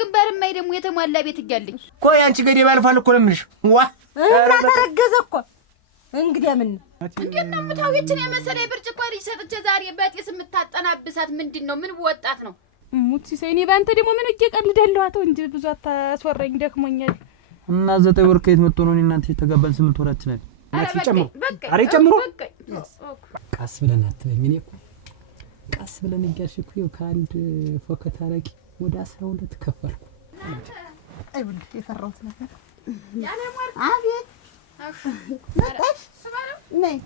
ግንባር ማይ ደግሞ የተሟላ ቤት እያለኝ ቆይ አንቺ ገዴ ባልፋል እኮ ለምንሽ ዋ እና ተረገዘ እኮ እንግዲህ ምን እንዴት ነው የምታውቂችን የመሰለ ብርጭቆ ልጅ ሰጥቼ ዛሬ በጤስ የምታጠናብሳት ምንድነው ምን ወጣት ነው ሙት ሲሰይኔ ባንተ ደግሞ ምን እየቀልዳለሁ አተው እንጂ ብዙ አታስወረኝ ደክሞኛል እና 9 ወር ከየት መጥቶ ነው እናንተ የተጋባን 8 ወራችን አይደል ናቲ ጨምሮ አሬ ጨምሮ ቃስ ብለን አትበኝ እኔ እኮ ቃስ ብለን እያልሽኩ ከአንድ ፎከት አረቂ ወደ 12 ከፈልኩ አይብል የፈራሁት ነገር ያለ ማር አቤት መጣሽ ነይ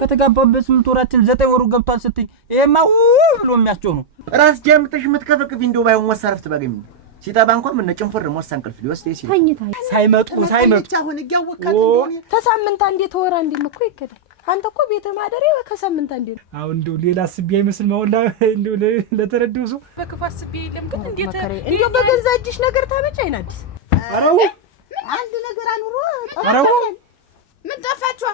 ከተጋባበት 8 ወራችን 9 ወሩ ገብቷል ስትይ ይሄማ ብሎ የሚያስጨው ነው ራስ ጀምጥሽ የምትከፈክፊ እንደው ባይሆን ወሳረፍት ባገኝ ሲታባ እንኳን ምን ጭንፈር ነው ወሳንቅልፍ ሊወስድ ይችላል ተኝታ ሳይመጡ አሁን እያወቃት እንደሆነ ተሳምንት አንዴ ተወራ እንዴ እኮ ይከዳል አንተ እኮ ቤተ ማደሬ ከሳምንት አንዴ ነው አሁን እንደው ሌላ አስቤ አይመስል ማውላ እንደው ለተረደው ሰው በክፋ አስቤ የለም ግን እንዴት እንደው በገዛ እጅሽ ነገር ታመጭ አይናድስ አረው አንድ ነገር አኑሮ አረው ምን ጠፋችኋ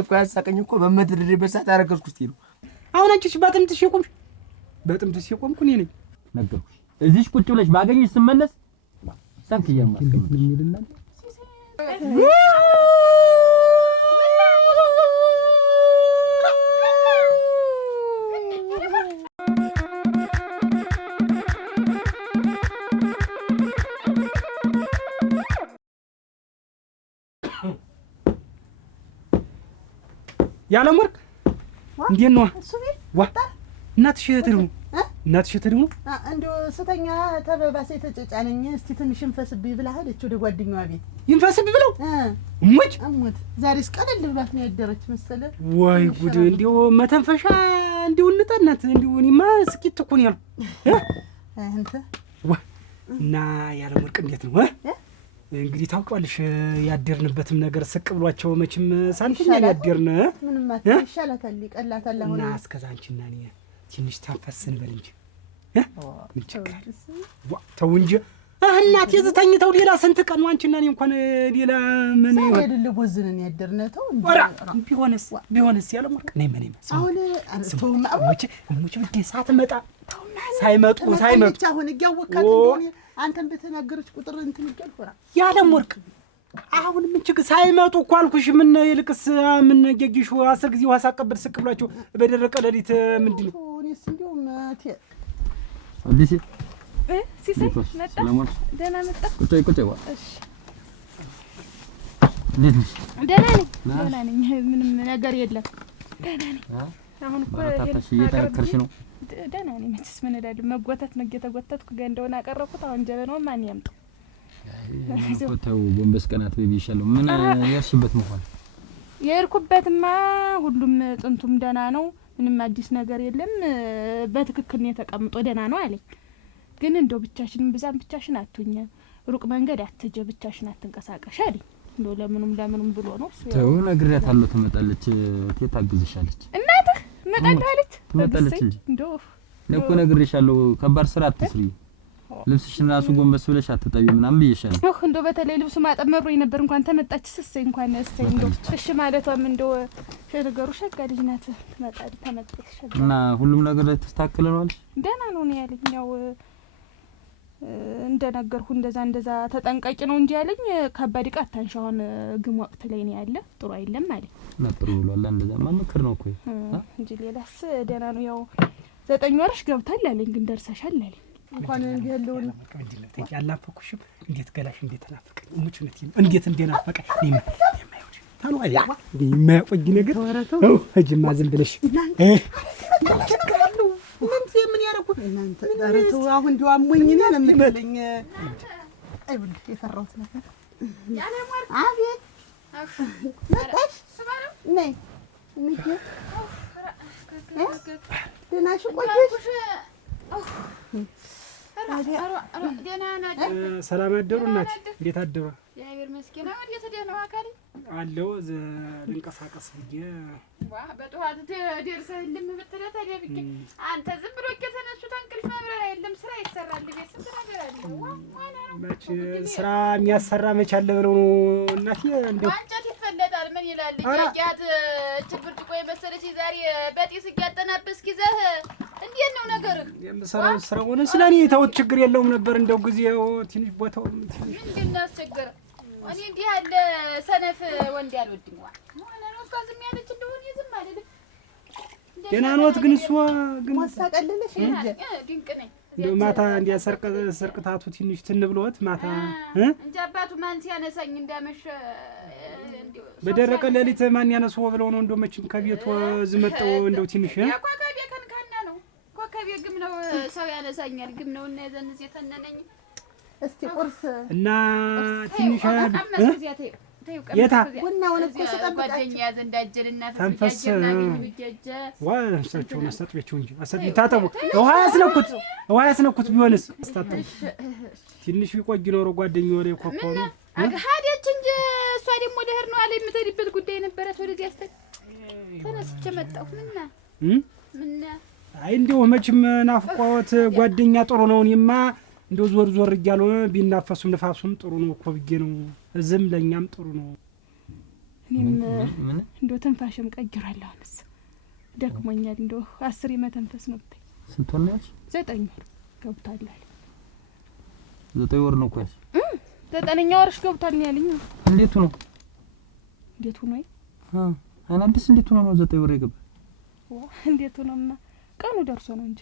እኮ ያሳቀኝ እኮ በመድረድበት ሰዓት አረገዝኩት ይሉ አሁን አንቺ በጥምትሽ የቆምኩ እኔ ነኝ ነገርኩሽ እዚሽ ቁጭ ብለሽ ባገኝሽ ስመለስ ሳንክያ ማስቀመጥ ምን ይልና ያለም ወርቅ እንዴት ነው ዋ እናትሽ እህትህ ነው እንደው ስተኛ ተበባሰ የተጨጫነኝ እስቲ ትንሽ እንፈስብኝ ብላ ሄደች ወደ ጓደኛዋ ቤት ይንፈስብኝ ብለው እሙት ዛሬስ ቀለል ብላት ነው ያደረች መሰለ ወይ ጉድ እንደው መተንፈሻ እንደው እንጠናት እንደው እኔማ ስኪት እኮ ነው ያልኩ አንተ ዋ እና ያለም ወርቅ እንዴት ነው እንግዲህ ታውቃለሽ ያደርንበትም ነገር ስቅ ብሏቸው መቼም ሳንቲም ያደርነ ምንም ይሻላታል ይቀላታል አሁን እና እስከዛ አንቺና እኔ ትንሽ ታፈስን በል እንጂ ምን ችግር ዋ ተው እንጂ እናት የዘተኝተው ሌላ ስንት ቀን አንቺና እኔ እንኳን ሌላ ምን አይደለ ወዝነን ያደርነተው ቢሆንስ ያለም ወርቅ ነይ ምን ይመስል አሁን አንተው ሙች ብቻ ሳትመጣ ሳይመጡ አሁን እያወቃት እንደሆነ አንተን በተናገረች ቁጥር እንትን ይገልፈራ ያለም ወርቅ አሁን ምን ችግር ሳይመጡ እኮ አልኩሽ ምን ይልቅስ ምን ገጊሹ 10 ጊዜ ውሃ ሳቀበል ስቅ ብላችሁ በደረቀ ሌሊት ምንድነው እኔስ እንደው ማቴ አዲስ ሲሳይ መጣ ደህና መጣ ቁጭ ዋ እሺ ደህና ነኝ ምንም ነገር የለም ደህና ነኝ አሁን እኮ እየተነከርሽ ነው ደህና ነኝ መቼስ ምን እላለሁ መጎተት ነው እየተጎተትኩ ገንደውን አቀረብኩት አሁን ጀበናው ማን ያምጣው ኮታው ጎንበስ ቀናት ቤቢ ይሻለው ምን ያርሽበት መሆን የርኩበትማ ሁሉም ጥንቱም ደህና ነው ምንም አዲስ ነገር የለም በትክክል ነው ተቀምጦ ደህና ነው አለኝ ግን እንደው ብቻሽን አትሁኝ ሩቅ መንገድ አትጀ ብቻሽን አትንቀሳቀሽ አለኝ እንደው ለምኑም ብሎ ነው ተው ነግሬያታለሁ ትመጣለች ትታግዝሻለች እናትህ ትመጣለች እንደው ለኮ ነግሬሻለሁ ከባድ ስራ አትስሪ ልብስሽን ራሱ ጎንበስ ብለሽ አትጠቢ ምናምን ብዬሻለሁ እንደው በተለይ ልብሱ ማጠመሩኝ ነበር እንኳን ተመጣች ስሰይ እንኳን እሰይ እንደው እሺ ማለቷም እንደው ነገሩ ሸጋ ልጅ ናት ተመጣች እና ሁሉም ነገር ተስተካከለ ነው አለሽ ደህና ነው ነው ያለኝ ያው እንደነገርኩ እንደዛ ተጠንቀቂ ነው እንጂ ያለኝ ከባድ ቃታንሽ አሁን ግም ወቅት ላይ ነው ያለ ጥሩ አይደለም ማለት ነው ጥሩ ብሏል እንደዛ ማመከር ነው እኮ እንጂ ሌላስ ደህና ነው ያው 9 ወርሽ ገብታል አለኝ ግን ደርሰሻል አለኝ እንኳን እንዲህ ያለውን ያላፈኩሽም እንዴት ገላሽ እንዴት ተናፈቀኝ ሙቹነት እንዴት እንደናፈቀ የማይወድ ታኑ አያ የማይቆይ ነገር አው እጅማ ዝም ብለሽ ምን ያረኩት እናንተ ዳረተው አሁን ዲው አሞኝ እኔ ለምትለኝ አይብል የፈራሁት ነገር ያለ ማር አቤት መጣሽ ነይ እንጂ ደናሽ ቆይሽ ሰላም አደሩ እናት እንዴት አደሩ ያይር መስኪና እንዴት ደህና አካል አለው ልንቀሳቀስ ብዬ ዋ በጠዋት ደርሰህልም ብትለታ ደብቄ አንተ ዝም ብሎ ከተነሱ ተንቅልፍ ማብረር አይደለም ስራ ይሰራል ቤት ስንት ነገር አለ መች ስራ የሚያሰራ መች አለ ብለው ነው እናቴ እንደው አንጨት ይፈለጣል ምን ይላል ያያት እቺ ብርጭቆ የመሰለች ዛሬ በጢስ እያጠናበስክ ይዘህ እንዴት ነው ነገርህ? የምሰራው ስራውን ስለኔ ተውት፣ ችግር የለውም ነበር። እንደው ጊዜው ትንሽ ቦታው ምንድን ነው አስቸገረ? እኔ እንዲህ ያለ ሰነፍ ወንድ ያልወድም። ሆነ ነው እሷ ዝም ያለች እንደሆነ ዝም አልልም። ደህና ነዎት? ግን እሷ ግን ማሳቀልልሽ እንጂ ድንቅ ነኝ። እንደው ማታ እንዲያ ሰርቅታቱ ትንሽ ትንብሎት ማታ እንጂ አባቱ ማን ሲያነሳኝ እንዳመሸ በደረቀ ሌሊት ማን ያነሳው ብለው ነው እንደው መቼም ከቤቱ ዝመጣው እንደው ትንሽ ኮከቤ ከንካና ነው። ኮከቤ ግም ነው ሰው ያነሳኛል። ግም ነው እና የዘንዝ የተነነኝ። እስቲ ቁርስ እና ትንሽ የታ ቡናውን እኮ ስጠብቃችሁ ጓደኛ ዘንዳጀልና ተንፈስ ፍጃጀ ዋንሳቸው መስጠጥቤቸው እንጂ አሰብ ይታጠቡ። ውሃ ያስነኩት ቢሆንስ አስታጠቡ። ትንሽ ቢቆይ ኖሮ ጓደኛው ወሬ ኮኮኑ ሀዲያች እንጂ እሷ ደግሞ ለህር ነው አለ የምትሄድበት ጉዳይ ነበረ። ወደዚህ አስተክ ተነስቼ መጣሁ። ምና አይ እንደው መቼም ናፍቆት ጓደኛ ጥሩ ነው። እኔማ እንደው ዞር እያሉ ቢናፈሱም ንፋሱም ጥሩ ነው እኮ ብዬ ነው። ዝም ለኛም ጥሩ ነው። እኔም እንደው ትንፋሽም ቀይራለሁ። አሁንስ ደክሞኛል። እንደው 10 መተንፈስ ነው ብታይ። ስንት ወር ነው? 9 ወር ገብቷል አለ። 9 ወር ነው እኮ 9ኛ ወርሽ ገብቷል ነው ያለኝ። እንዴት ነው? አናዲስ እንዴት ነው 9 ወር የገባ? እንዴት ነውማ ቀኑ ደርሶ ነው እንጂ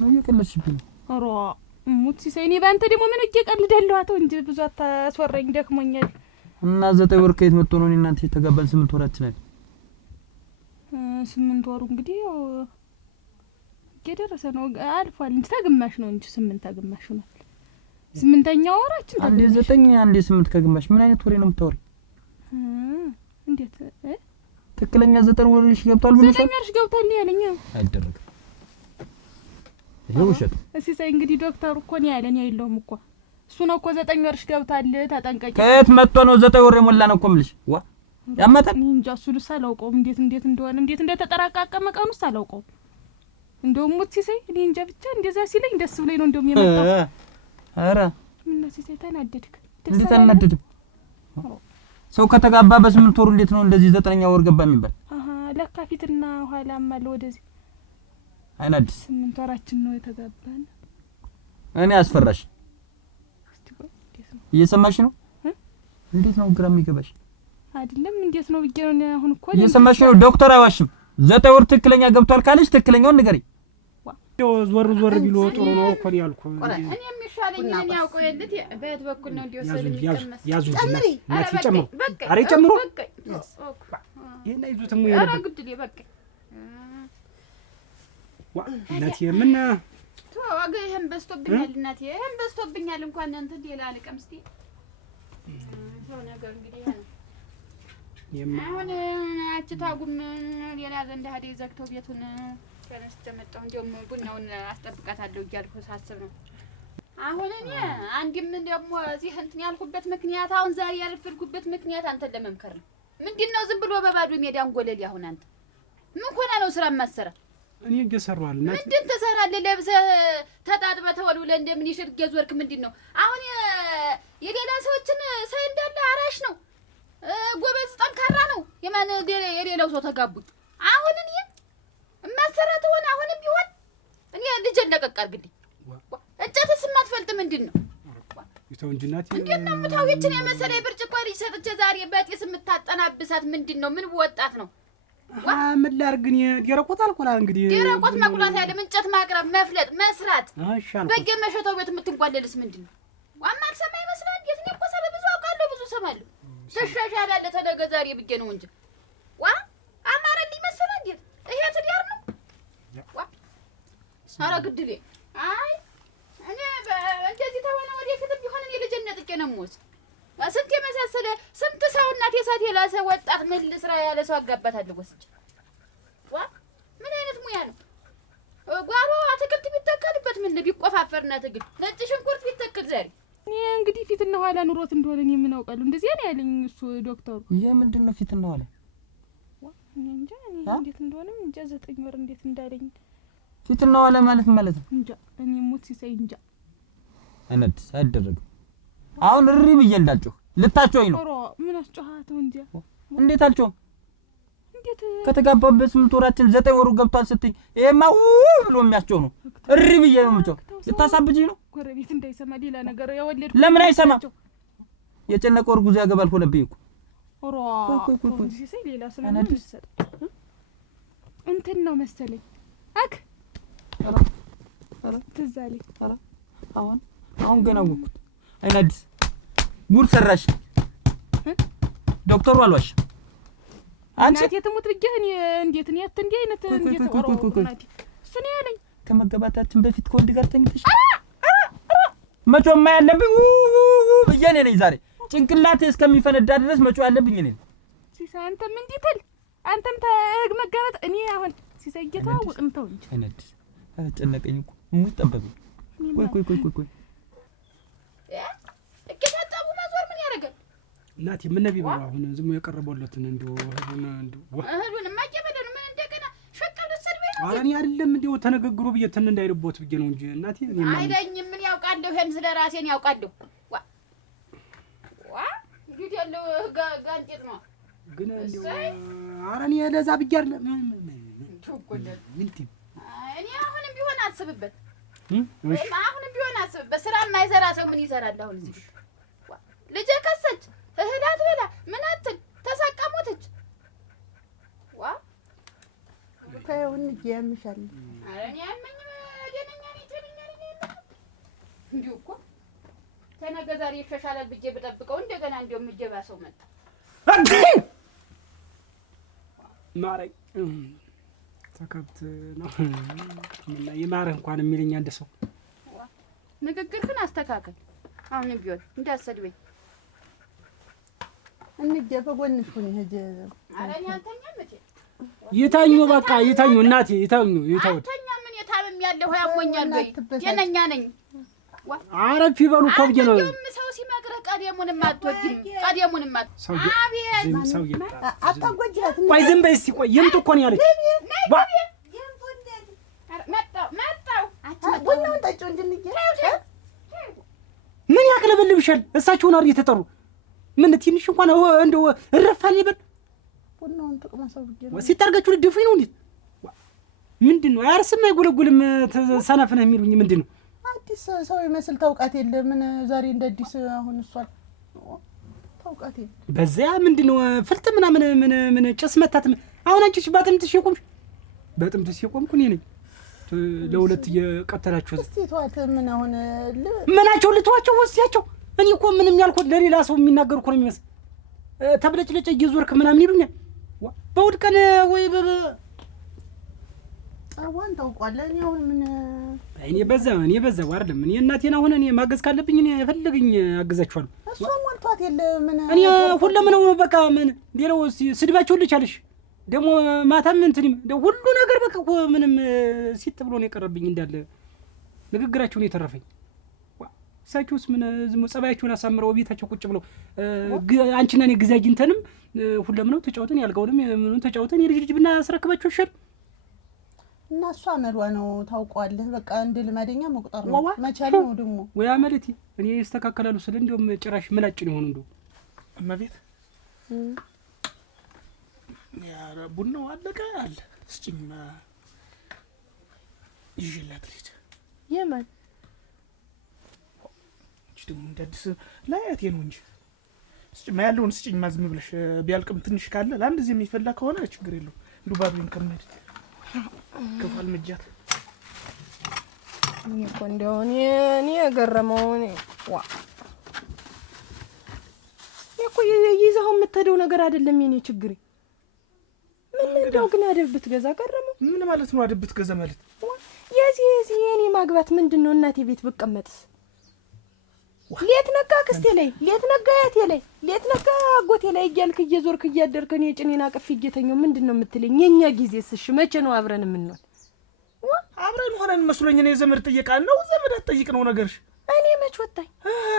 ነው የቀለሽብኝ። ኧረ ሙት ሲሰይኒ ባንተ ደግሞ ምን እየቀልዳለሁ አተው እንጂ ብዙ አታስወረኝ፣ ደክሞኛል። እና 9 ወር ከየት መጥቶ ነው እናንተ የተጋባን? 8 ወራችን አይደል? 8 ወሩ እንግዲህ እየደረሰ ነው አልፏል እንጂ ተግማሽ ነው እንጂ 8 ተግማሽ ነው። 8ኛ ወራችን አንዴ 9 አንዴ 8 ከግማሽ። ምን አይነት ወሬ ነው የምታወሪ? እንዴት ትክክለኛ 9 ወርሽ ገብቷል ብለሽ? 9 ወርሽ ገብቷል ያለኝ አይደረግም። ይሄው ውሸት። እስኪ ሳይ እንግዲህ ዶክተሩ እኮ ነው ያለኝ አይደለም እኮ እሱ ነው እኮ 9 ወርሽ ገብቷል ተጠንቀቂ። ከየት መጥቶ ነው 9 ወር የሞላ ነው እኮ የምልሽ? ዋ ያማታል እንጃ። እሱን ሳላውቀው እንዴት እንደሆነ እንዴት እንደተጠራቃቀመ ቀኑስ አላውቀው። እንደውም ሙት ሲሰይ እኔ እንጃ ብቻ እንደዛ ሲለኝ ደስ ብሎኝ ነው እንደውም የመጣው። ኧረ ምን ነው ሲሰይ ተናደድክ? እንዴት አልናደድም? ሰው ከተጋባ በ8 ወሩ እንዴት ነው እንደዚህ 9ኛ ወር ገባ የሚባል? ለካ ፊትና ኋላም አለ ወደዚህ አይናድስ 8 ወራችን ነው የተጋባን። እኔ አስፈራሽ። እየሰማሽ ነው? እንዴት ነው ግራ የሚገባሽ? አይደለም እንዴት ነው ብዬ ነው አሁን እኮ እየሰማሽ ነው? ዶክተር አዋሽም 9 ወር ትክክለኛ ገብቷል ካለሽ ትክክለኛውን ንገሪ። ዞር ቢሉ ጥሩ ነው እኮ ነው ያልኩ። እኔ የሚሻለኝ እኔ ያውቀው የለት በየት በኩል ነው እንዲወሰድ የሚቀመስ ያዙ እናት ይጨምሩ። አሬ ጨምሩ። ይሄን አይዙትም ወይ አረ ግድል በቃ እናቴ ምን ተዋጋ። ይሄን በስቶብኛል እናቴ፣ ይሄን በስቶብኛል። እንኳን አንተ ሌላ አልቀም እስቲ ሰው ነገር እንግዲህ አሁን አችታጉም ሌላ ዘንድ ሀዲ ዘግተው ቤቱን ተነስተ መጣሁ። እንደውም ቡናውን አስጠብቃታለሁ እያልኩ ሳስብ ነው። አሁን እኔ አንድም ደግሞ እዚህ እንትን ያልኩበት ምክንያት አሁን ዛሬ ያልፈልኩበት ምክንያት አንተን ለመምከር ነው። ምንድነው ዝም ብሎ በባዶ ሜዳ አንጎለል? አሁን አንተ ምን ሆነ ነው ስራ ማሰራ? እኔ እየሰራዋል እናቴ። ምንድን ትሰራለህ? ለብሰህ ተጣጥበህ ተወልውለህ እንደምን ይሽር ገዝወርክ? ምንድነው አሁን የሌላ ሰዎችን ሳይ እንዳለ አራሽ ነው። ጎበዝ ጠንካራ ነው። የማን የሌላው ሰው ተጋቡት። አሁን እኔ ማሰራት ሆነ አሁንም ቢሆን እኔ ልጅ ለቀቅ አድርግልኝ። እንጨትስ የማትፈልጥ ምንድን ነው? ይተው እንጂ እናቴ። እንዴት ነው የምታውቂችን የመሰለ ብርጭቆ ልጅ ሰጥቼ ዛሬ በጤስ የምታጠናብሳት ምንድን ነው? ምን ወጣት ነው? ምን ላድርግ እኔ ደረቆት አልኩላ። እንግዲህ ደረቆት መቁላት አይደለም እንጨት ማቅረብ፣ መፍለጥ፣ መስራት። በየመሸታው ቤት የምትንጓለልስ ምንድን ነው? ዋማ አልሰማ ይመስላል። እንዴት ነው እኮ ሰበ ብዙ አውቃለሁ፣ ብዙ ሰማለሁ። ተሻሻላለህ ተነገ ዛሬ ብዬ ነው እንጂ ዋ አማረልኝ መሰለህ። እንዴት ይሄ ትዳር ነው? ዋ ኧረ ግድሌ። አይ እኔ እንደዚህ ተሆነ ወደፊትም ቢሆን እኔ ልጅ ነጥቄ ነው የምወስድ። ስንት የመሳሰለ ስንት ሰው እናቴ ሳት የላሰ ወጣት ምን ልስራ ያለ ሰው አጋባታለሁ ወስጄ። ዋ ምን አይነት ሙያ ነው? ጓሮ አትክልት ቢተከልበት ምን ቢቆፋፈርና ትግል ነጭ ሽንኩርት ቢተከል ዛሬ እኔ እንግዲህ ፊትና ኋላ ኑሮት እንደሆነ እኔ ምን አውቃለሁ? እንደዚህ ነው ያለኝ እሱ ዶክተሩ። የምንድን ነው ፊትና ኋላ? እኔ እንጃ እንዴት እንደሆነም እንጃ። 9 ወር እንዴት እንዳለኝ ፊትና ኋላ ማለት ነው እንጃ። እኔ ሙት ሲሰይ እንጃ። አነድስ አይደረግም። አሁን እሪ ብዬ እንዳልጮህ ልታጮኝ ነው? ኦሮ ምን አስጮሃተው እንዴ? እንዴት አልጮህ? እንዴት ከተጋባበት 8 ወራችን 9 ወሩ ገብቷል ስትይ ይሄማ ብሎ የሚያስጨው ነው። እሪ ብዬ ነው የምጨው። ልታሳብጂ ነው? ጎረቤት እንዳይሰማ ሌላ ነገር ያወለድ ለምን አይሰማ? የጨነቀው እርጉዝ ያገባል ሆነብኝ እኮ ኦሮ ሲሰይ ሌላ ስለምን ይሰጥ እንትን ነው መሰለኝ አክ ትዝ አለኝ። አሁን ገና ወኩት አይን አዲስ ጉድ ሰራሽ። ዶክተሩ አልዋሽ አንቺ እናቴ ትሙት ብዬሽ እንዴት ነው ያት እንዴ አይነት እንዴት ኦሮ እሱ ነው ያለኝ። ከመገባታችን በፊት ከወንድ ጋር ተኝተሽ መጮማ ያለብኝ ብዬሽ ነኝ ዛሬ ጭንቅላቴ እስከሚፈነዳ ድረስ መጮ ያለብኝ ነኝ። ሲሳይ አንተም እንዲትል አንተም መገባት እኔ አሁን ሲሳይ እየተዋወቅን ተው እንጂ አይነድ ጨነቀኝ እኮ ሙት ጠበበኝ። ቆይ እከታተቡ ማዞር ምን ያደርጋል? እናቴ ምን ነቢ ባባ አሁን ዝም የቀረበለትን እንደው እህሉን ማጀበደን ምን እንደገና ሸቀል ሰድበኝ ነው። ኧረ እኔ አይደለም እንደው ተነገግሮ ብየትን እንዳይርቦት ብዬ ነው እንጂ እናቴ እኔ አይደኝም። ምን ያውቃለሁ? ይሄን ስለ ራሴን ያውቃለሁ። እንዴት ያለው ጋንጤት ነው ግን እንደው ኧረ እኔ ለዛ ብዬ አይደለም እኔ አሁንም ቢሆን አስብበት። አሁንም ቢሆን አስብበት። ስራ የማይሰራ ሰው ምን ይሰራል? አሁን እዚህ ልጄ ከሰች እህል አትበላ ምን አትል ተሳቀሞተች። ታዩን ያምሻል። ኧረ እኔ ያመኝ ደነኛ ነኝ እንዲሁ እኮ ተነገ ዛሬ ይሻሻላል ብዬ ብጠብቀው እንደገና እንደው የምጀባ ሰው መጣ። ማረኝ ተከብት ነው እና የማረ እንኳን የሚልኝ አንድ ሰው ንግግርህን አስተካክል። አሁንም ቢሆን እንዳሰድበኝ እንዴ በጎንሽ ሁን ሄጀ ኧረ እኔ አልተኛም እቴ ይታኙ በቃ ይታኙ እናቴ ይታኙ ይታውት አልተኛ ምን የታመም ያለው ያሞኛል ወይ ደነኛ ነኝ። አረፍ ይበሉ እኮ ብዬ ነው። ሰው ሲመክርህ ቀደሙንም አትወድም ቀደሙንም አቤት ሰው አታጎጅላት። ቆይ ዝም በይ እስኪ ቆይ ይምጡ እኮ ነው ያለች። መጣው ቡናውን ጠጪው እንድንጌ ምን ያቅለበልብሻል? እሳቸውን አር እየተጠሩ ምን ትንሽ እንኳን እንደው እረፋል ይበል። ቡናውን ተቀመሰው ብዬ ሲታርጋችሁ ልድፉኝ ነው እንዴ? ምንድነው? አያርስም አይጎለጉልም ሰነፍ ነህ የሚሉኝ ምንድነው? አዲስ ሰው ይመስል ታውቃት የለ ምን ዛሬ እንደ አዲስ አሁን እሷን ታውቃት የለ በዚያ ምንድነው ፍልት ምናምን ምን ጭስ መታት። አሁን አንቺስ በጥምጥሽ የቆምሽ በጥምጥሽ የቆምኩ እኔ ነኝ። ለሁለት እየቀተላችሁ እስቲ ተዋት። ምን አሁን ምናቸው ልተዋቸው ወስያቸው። እኔ እኮ ምንም ያልኩት ለሌላ ሰው የሚናገር እኮ ነው የሚመስል። ተብለጭለጭ እየዞርክ ምናምን ይሉኛል። በውድ ቀን ወይ አዋን ታውቃለህ። እኔ አሁን ምን እኔ በዛው አይደለም እኔ እናቴን አሁን እኔ ማገዝ ካለብኝ እኔ የፈለገኝ አግዛችኋለሁ። እሷ ሞልቷት የለ ምን እኔ ሁሉም ነው በቃ ምን ሌላው ስድባቸው ልቻለሽ ደግሞ ማታም እንትንም ሁሉ ነገር በቃ ምንም ሲጥ ብሎ ነው የቀረብኝ እንዳለ ንግግራቸው ነው የተረፈኝ። እሳቸውስ ምን ዝም ጸባያቸውን አሳምረው ቤታቸው ቁጭ ብለው አንቺና እኔ ግዛጅ እንተንም ሁሉም ነው ተጫውተን ያልጋውንም ምኑን ተጫውተን የልጅ ብናስረክባቸው ይሻል እና እሷ አመሏ ነው ታውቀዋለህ። በቃ እንደ ልማደኛ መቁጠር ነው መቻል ነው ደግሞ ወይ አመለቲ እኔ ይስተካከላሉ ስለ እንደውም ጭራሽ ምላጭ ነው ሆኖ እንደው እመቤት ያ ቡናው አለቀ አለ ስጭኝማ ይዤላት ልሂድ። የማን እቺ ደግሞ እንዳዲስ ላያቴ ነው እንጂ ስጭማ ያለውን ስጭኝማ ዝም ብለሽ ቢያልቅም ትንሽ ካለ ለአንድ ጊዜ የሚፈላ ከሆነ ችግር የለውም። እንደው ባዶኝ ከመሄድ ከፋል መጃት እኔ እኮ እንደው እኔ ገረመው ዋ እኮ ይዘው የምትሄደው ነገር አይደለም የኔ ችግር። ምን እንደው ግን አደብ ብትገዛ ገረመው። ምን ማለት ነው አደብ ብትገዛ ማለት? የዚህ የኔ ማግባት ምንድነው? እናቴ ቤት ብቀመጥስ ሌት ነጋ ክስቴ ላይ ሌት ነጋ ያቴ ላይ ሌት ነጋ አጎቴ ላይ እያልክ እየዞርክ እያደርክ እኔ ጭኔና ቀፍ እየተኛው ምንድነው የምትለኝ? የኛ ጊዜስ እሺ መቼ ነው አብረን የምንሆን? አብረን ሆነን መስሎኝ እኔ ዘመድ ጠይቃ ነው ዘመድ አትጠይቅ ነው ነገርሽ። እኔ መች ወጣኝ?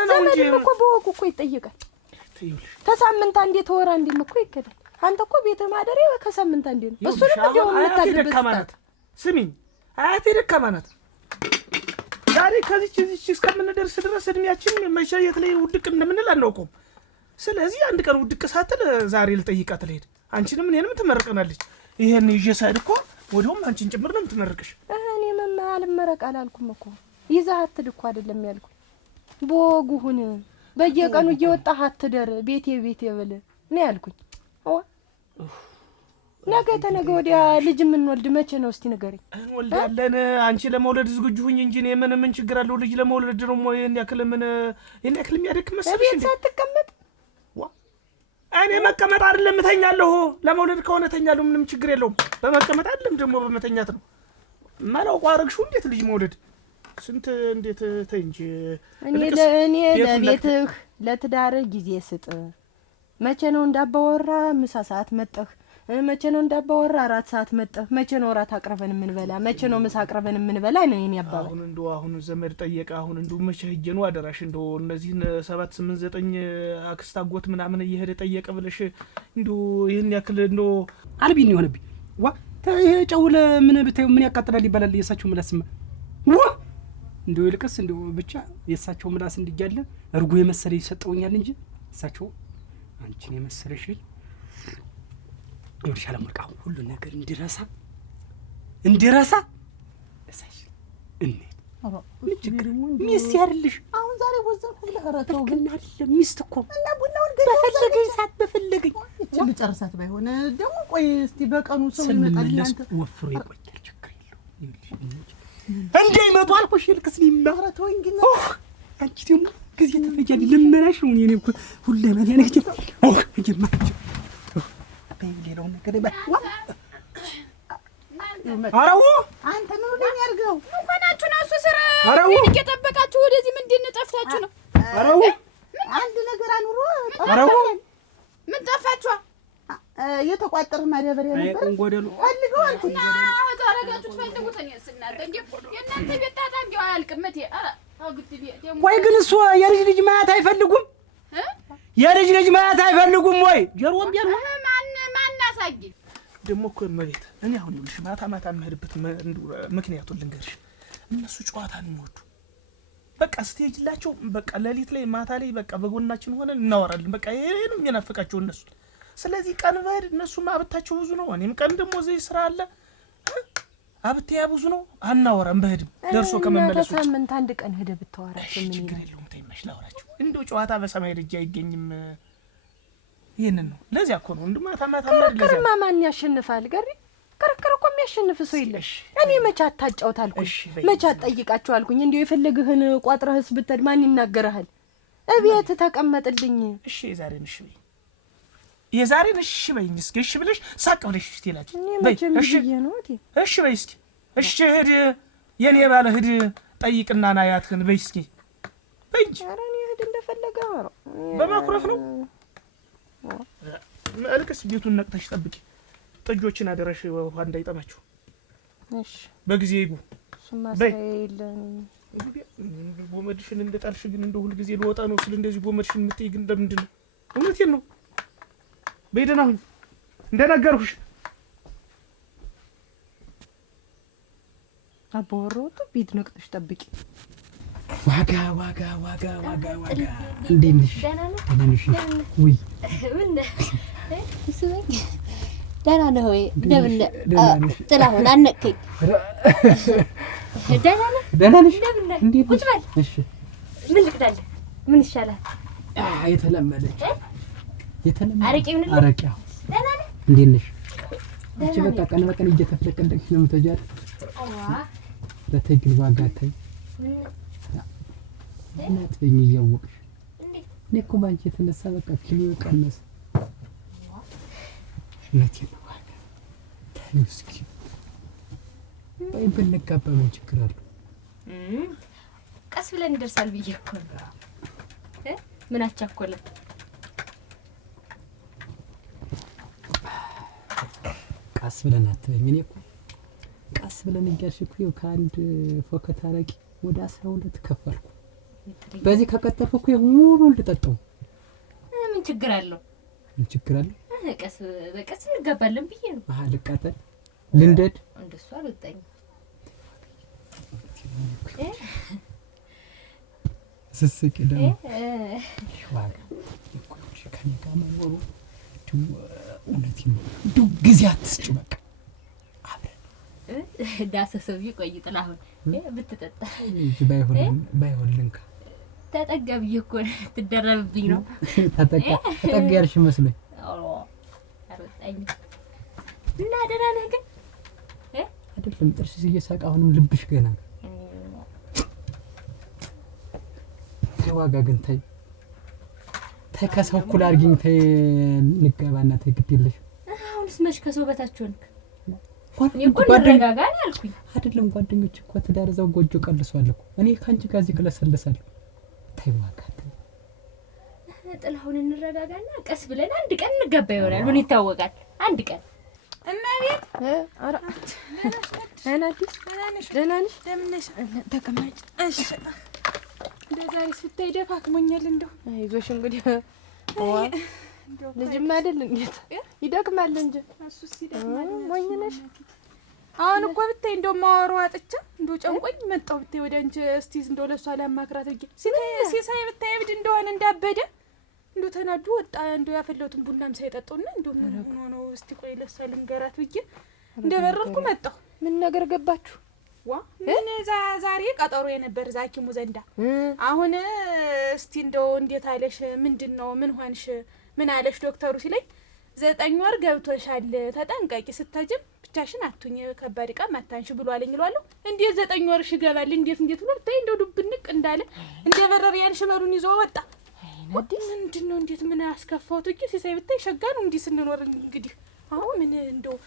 ዘመድ እኮ በወጉ እኮ ይጠይቃል። ከሳምንት አንዴ ተወራ አንዴም እኮ ይከዳል። አንተ እኮ ቤተ ማደሪያ ከሳምንት አንዴ ነው። እሱንም እንደው የምታድርበት ስሚኝ፣ አያቴ ደካማ ናት። ዛሬ ከዚች እስከምንደርስ ድረስ እድሜያችን መቼ የት ላይ ውድቅ እንደምንል አናውቀውም። ስለዚህ አንድ ቀን ውድቅ ሳትል ዛሬ ልጠይቃት ልሄድ አንቺንም እኔንም ትመርቀናለች። ይሄን ይዤ ሳይድ እኮ ወዲያውም አንቺን ጭምር ነው የምትመርቅሽ። እኔ አልመረቅ አላልኩም እኮ ይዘህ አትድ እኮ አይደለም ያልኩ። በወጉ ሁን በየቀኑ እየወጣህ አትደር ቤቴ ብል ነው ያልኩኝ። ነገ ተነገ ወዲያ ልጅ የምንወልድ መቼ ነው እስቲ ንገረኝ። እንወልዳለን። አንቺ ለመውለድ ዝግጁ ሁኝ እንጂ እኔ ምን ችግር አለው? ልጅ ለመውለድ ደግሞ ይሄን ያክል የሚያደክ መሰለሽ እንዴ? ሳትቀመጥ እኔ መቀመጥ አይደለም እተኛለሁ። ለመውለድ ከሆነ እተኛለሁ፣ ምንም ችግር የለውም። በመቀመጥ አይደለም ደግሞ በመተኛት ነው። ማላውቁ አረግሽው እንዴት ልጅ መውለድ ስንት እንዴት ተይ እንጂ። እኔ ለቤትህ ለትዳርህ ጊዜ ስጥ። መቼ ነው እንዳባወራ ምሳ ሰዓት መጣህ? መቼ ነው እንዳባወራ 4 ሰዓት መጣህ? መቼ ነው ራት አቅርበን የምንበላ? መቼ ነው ምሳ አቅርበን የምንበላ ነው የኔ አባባ። አሁን ዘመድ ጠየቀ። አሁን መቼ ሄጄ ነው አደራሽ እነዚህን 7 8 9 አክስት አጎት ምናምን እየሄደ ጠየቀ ብለሽ ይሄን ያክል አልቢን ይሆነብኝ። ዋ ይሄ ጨው ለምን ብታዩ ምን ያቃጥላል ይባላል። የሳቸው ምላስማ ዋ ይልቅስ ብቻ የሳቸው ምላስ እንዲያለ እርጎ የመሰለ ይሰጠውኛል እንጂ እሳቸው አንቺን የመሰለሽ ይወርሻል አመርቃ ሁሉ ነገር እንዲረሳ እሳሽ ሚስት ያርልሽ። አሁን ዛሬ ወዘንኩ ለራተው ግን አይደለም ሚስት እኮ እና ቡናውን በፈለገኝ ሰዓት በፈለገኝ ጨርሳት ባይሆን ደግሞ ቆይ እስቲ በቀኑ ሰው ይመጣል። አንተ ወፍሮ ይቆያል። ችግር የለውም እንዴ ይመጡ አልኩሽ። ልክስ ሊማራተው እንግዲህ አንቺ ደግሞ ጊዜ ተፈጃል። ልመናሽ ነው እኔ እኮ ሁሉ ለምን ያነች እንጀማ በሌላው ነገር አራው አንተ ምን ነው ያርገው እንኳናችሁ ነው እሱ ስራ ምን እየጠበቃችሁ ወደዚህ ምንድን ነው ጠፍታችሁ ነው? አራው አንድ ነገር አኑሮ አራው ምን ጠፋችሁ? የተቋጠረ ማዳበሪያ ነበር እንጎደሉ ፈልገው አልኩና ታረጋችሁ ፈልጉት። እኔ ስናንተ እንዴ የእናንተ ቤት ታታ እንዴ አያልቅም። እቴ ወይ ግን እሱ የልጅ ማያት አይፈልጉም? የልጅ ማያት አይፈልጉም ወይ? ጀሮም ቢያል ማን አሳጊ ደግሞ እኮ መቤት እኔ አሁን ይኸውልሽ ማታ የምሄድበት ምክንያቱን ልንገርሽ። እነሱ ጨዋታ ነው የሚወዱ። በቃ ስትሄጂላቸው በቃ ሌሊት ላይ ማታ ላይ በቃ በጎናችን ሆነን እናወራለን። በቃ ይሄ ነው የሚናፍቃቸው እነሱ። ስለዚህ ቀን በሄድ እነሱም አብታቸው ብዙ ነው፣ እኔም ቀን ደግሞ እዚህ ስራ አለ አብቴያ ብዙ ነው። አናወራም በሄድም ደርሶ ከመመለሱ ሳምንት አንድ ቀን ሄደ ብታወራቸው ምን ችግር የለውም። ተይመሽ ላወራቸው እንደው ጨዋታ በሰማይ ደጅ አይገኝም። ይሄንን ነው ለዚያ እኮ ነው ማታ ክርክር ማን ያሸንፋል? ገሪ ክርክር እኮ የሚያሸንፍ ሰው የለም። እኔ መቼ አታጫውት አልኩኝ፣ መቼ አትጠይቃቸው አልኩኝ። እንዲሁ የፈለግህን ቋጥረህስ ብትሄድ ማን ይናገርሃል? እቤት ተቀመጥልኝ። እሺ የዛሬን እሺ በይኝ እስኪ። እሺ ብለሽ ሳቅ ብለሽ እስቲ ላኪ በይ። እሺ በይ እስኪ። እሺ ሂድ የኔ ባለ ሂድ ጠይቅና ና ያትህን በይ እስኪ በይ እንጂ። ኧረ እኔ ሂድ እንደፈለገ በማኩረፍ ነው። መልክስ ቤቱን ነቅተሽ ጠብቂ። ጥጆችን አደረሽ ውሃ እንዳይጠማችሁ። እሺ በጊዜ ይጉ። በይ የለን ጎመድሽን እንደጣልሽ ግን እንደው ሁሉ ጊዜ ልወጣ ነው ስል እንደዚህ ጎመድሽን የምትይ ግን ለምንድን ነው? እውነቴን ነው። በይ ደህና ሁኝ እንደነገርኩሽ። አባወራው ቤት ነቅተሽ ጠብቂ። ዋጋ እንዴት ነሽ? ደህና ነሽ? ውይ ስበኝ ደህና ነህ ወይ? እንደምን ጥላሁን አነቅከኝ። ደህና ነሽ? ቁጭ በል። እሺ ምን ልቅዳለህ? ምን ይሻላል? የተለመደች አረቄ ምን አረቄ። ደህና ነህ? እንዴት ነሽ? አንቺ በቃ ቀን በቀን እየተፈለቀለሽ ነው የምትወጃት። ለተግል ዋጋ ታይ እናት በኝ እያወቅሽ እኔ እኮ ባንቺ የተነሳ በቃ ኪሎ ቀነሰ። እውነቴን ነው። ዋጋ ታይ እስኪ ወይ ብንጋባ ምን ችግር አለው? ቀስ ብለን ይደርሳል ብዬ እኮ ነው። ምን አቻኮለ? ቀስ ብለን አትበኝ። እኔ እኮ ቀስ ብለን እያልሽ እኮ ከአንድ ፎከት አረቄ ወደ 12 ከፈልኩ። በዚህ ከቀጠልኩ እኮ ሙሉ ልጠጣው። ምን ችግር አለው? ምን ችግር አለው? ቀስ በቀስ እንጋባለን ብዬ ነው። ልቃጠል ልንደድ እንደሱ አልወጣኝም። ስስቅ ደግሞ ዋጋ ከኔ ጋር መኖሩ እውነቴን ነው። እንደው ጊዜ አትስጭ በቃ አብረን ዳሰሰው ይቆይ ጥላሁን ብትጠጣ ልጅ ባይሆን ልንካ ተጠገብኝ እኮ ትደረብብኝ ነው። ተጠጋ ያልሽ መስሎኝ አሮጣኝ እና ደህና ነህ ግን አይደለም ጥርስ እየሳቀ አሁንም ልብሽ ገና ተዋጋ ግን ተይ ከሰው እኩል አድርጊኝ ተይ ንገባና ተይ ግድ የለሽ አሁንስ መች ከሰው በታች ሆንክ ጓደኛጋ ነው ያልኩኝ አይደለም ጓደኞች እኮ ትዳር እዛው ጎጆ ቀልሷል እኮ እኔ ካንቺ ጋር እዚህ ክለሰለሳለሁ ተይ ዋጋ ጥላሁን እንረጋጋና ቀስ ብለን አንድ ቀን እንገባ ይሆናል ምን ይታወቃል አንድ ቀን እማቤት አራ አናዲስ ደህና ነሽ ተቀመጭ እሺ እንደዛሬ ስታይ ደፋክሞኛል እንደው አይዞሽ እንግዲህ ልጅም አይደል እንዴት ይደክማል እንጂ እሱስ ይደክማል ሞኝ ነሽ አሁን እኮ ብታይ እንደው ማወራው አጥቻ እንደው ጨንቆኝ መጣሁ ብታይ ወደ አንቺ እስቲ እንደው ለሷ ላማክራት እጌ ሲሳይ ብታይ እብድ እንደሆነ እንዳበደ እንደው ተናዱ ወጣ እንደው ያፈለውትን ቡናም ሳይጠጣውና እንደው ምን ሆኖ ነው እስቲ ቆይ ለሷ ልንገራት ብዬ እንደበረርኩ መጣሁ ምን ነገር ገባችሁ ዋ ምን ዛሬ ቀጠሮ የነበር ዛኪሙ ዘንዳ አሁን እስቲ እንደው እንዴት አለሽ ምንድነው ምን ሆንሽ ምን አለሽ ዶክተሩ ሲለኝ 9 ወር ገብቶሻል ተጠንቀቂ ስተጅም ብቻሽን አትሁኝ ከባድ ዕቃ ማታንሽ ብሎ አለኝ ይሏለሁ እንዴት 9 ወርሽ ይገባል እንዴት ብሎ ታይ እንደው ዱብንቅ እንዳለ እንደበረር ያን ሽመሩን ይዞ ወጣ ምንድነው እንዴት ምን አስከፋው ትቂ ሲሳይ ብታይ ሸጋ ነው እንዲህ ስንኖር እንግዲህ አሁን ምን እንደው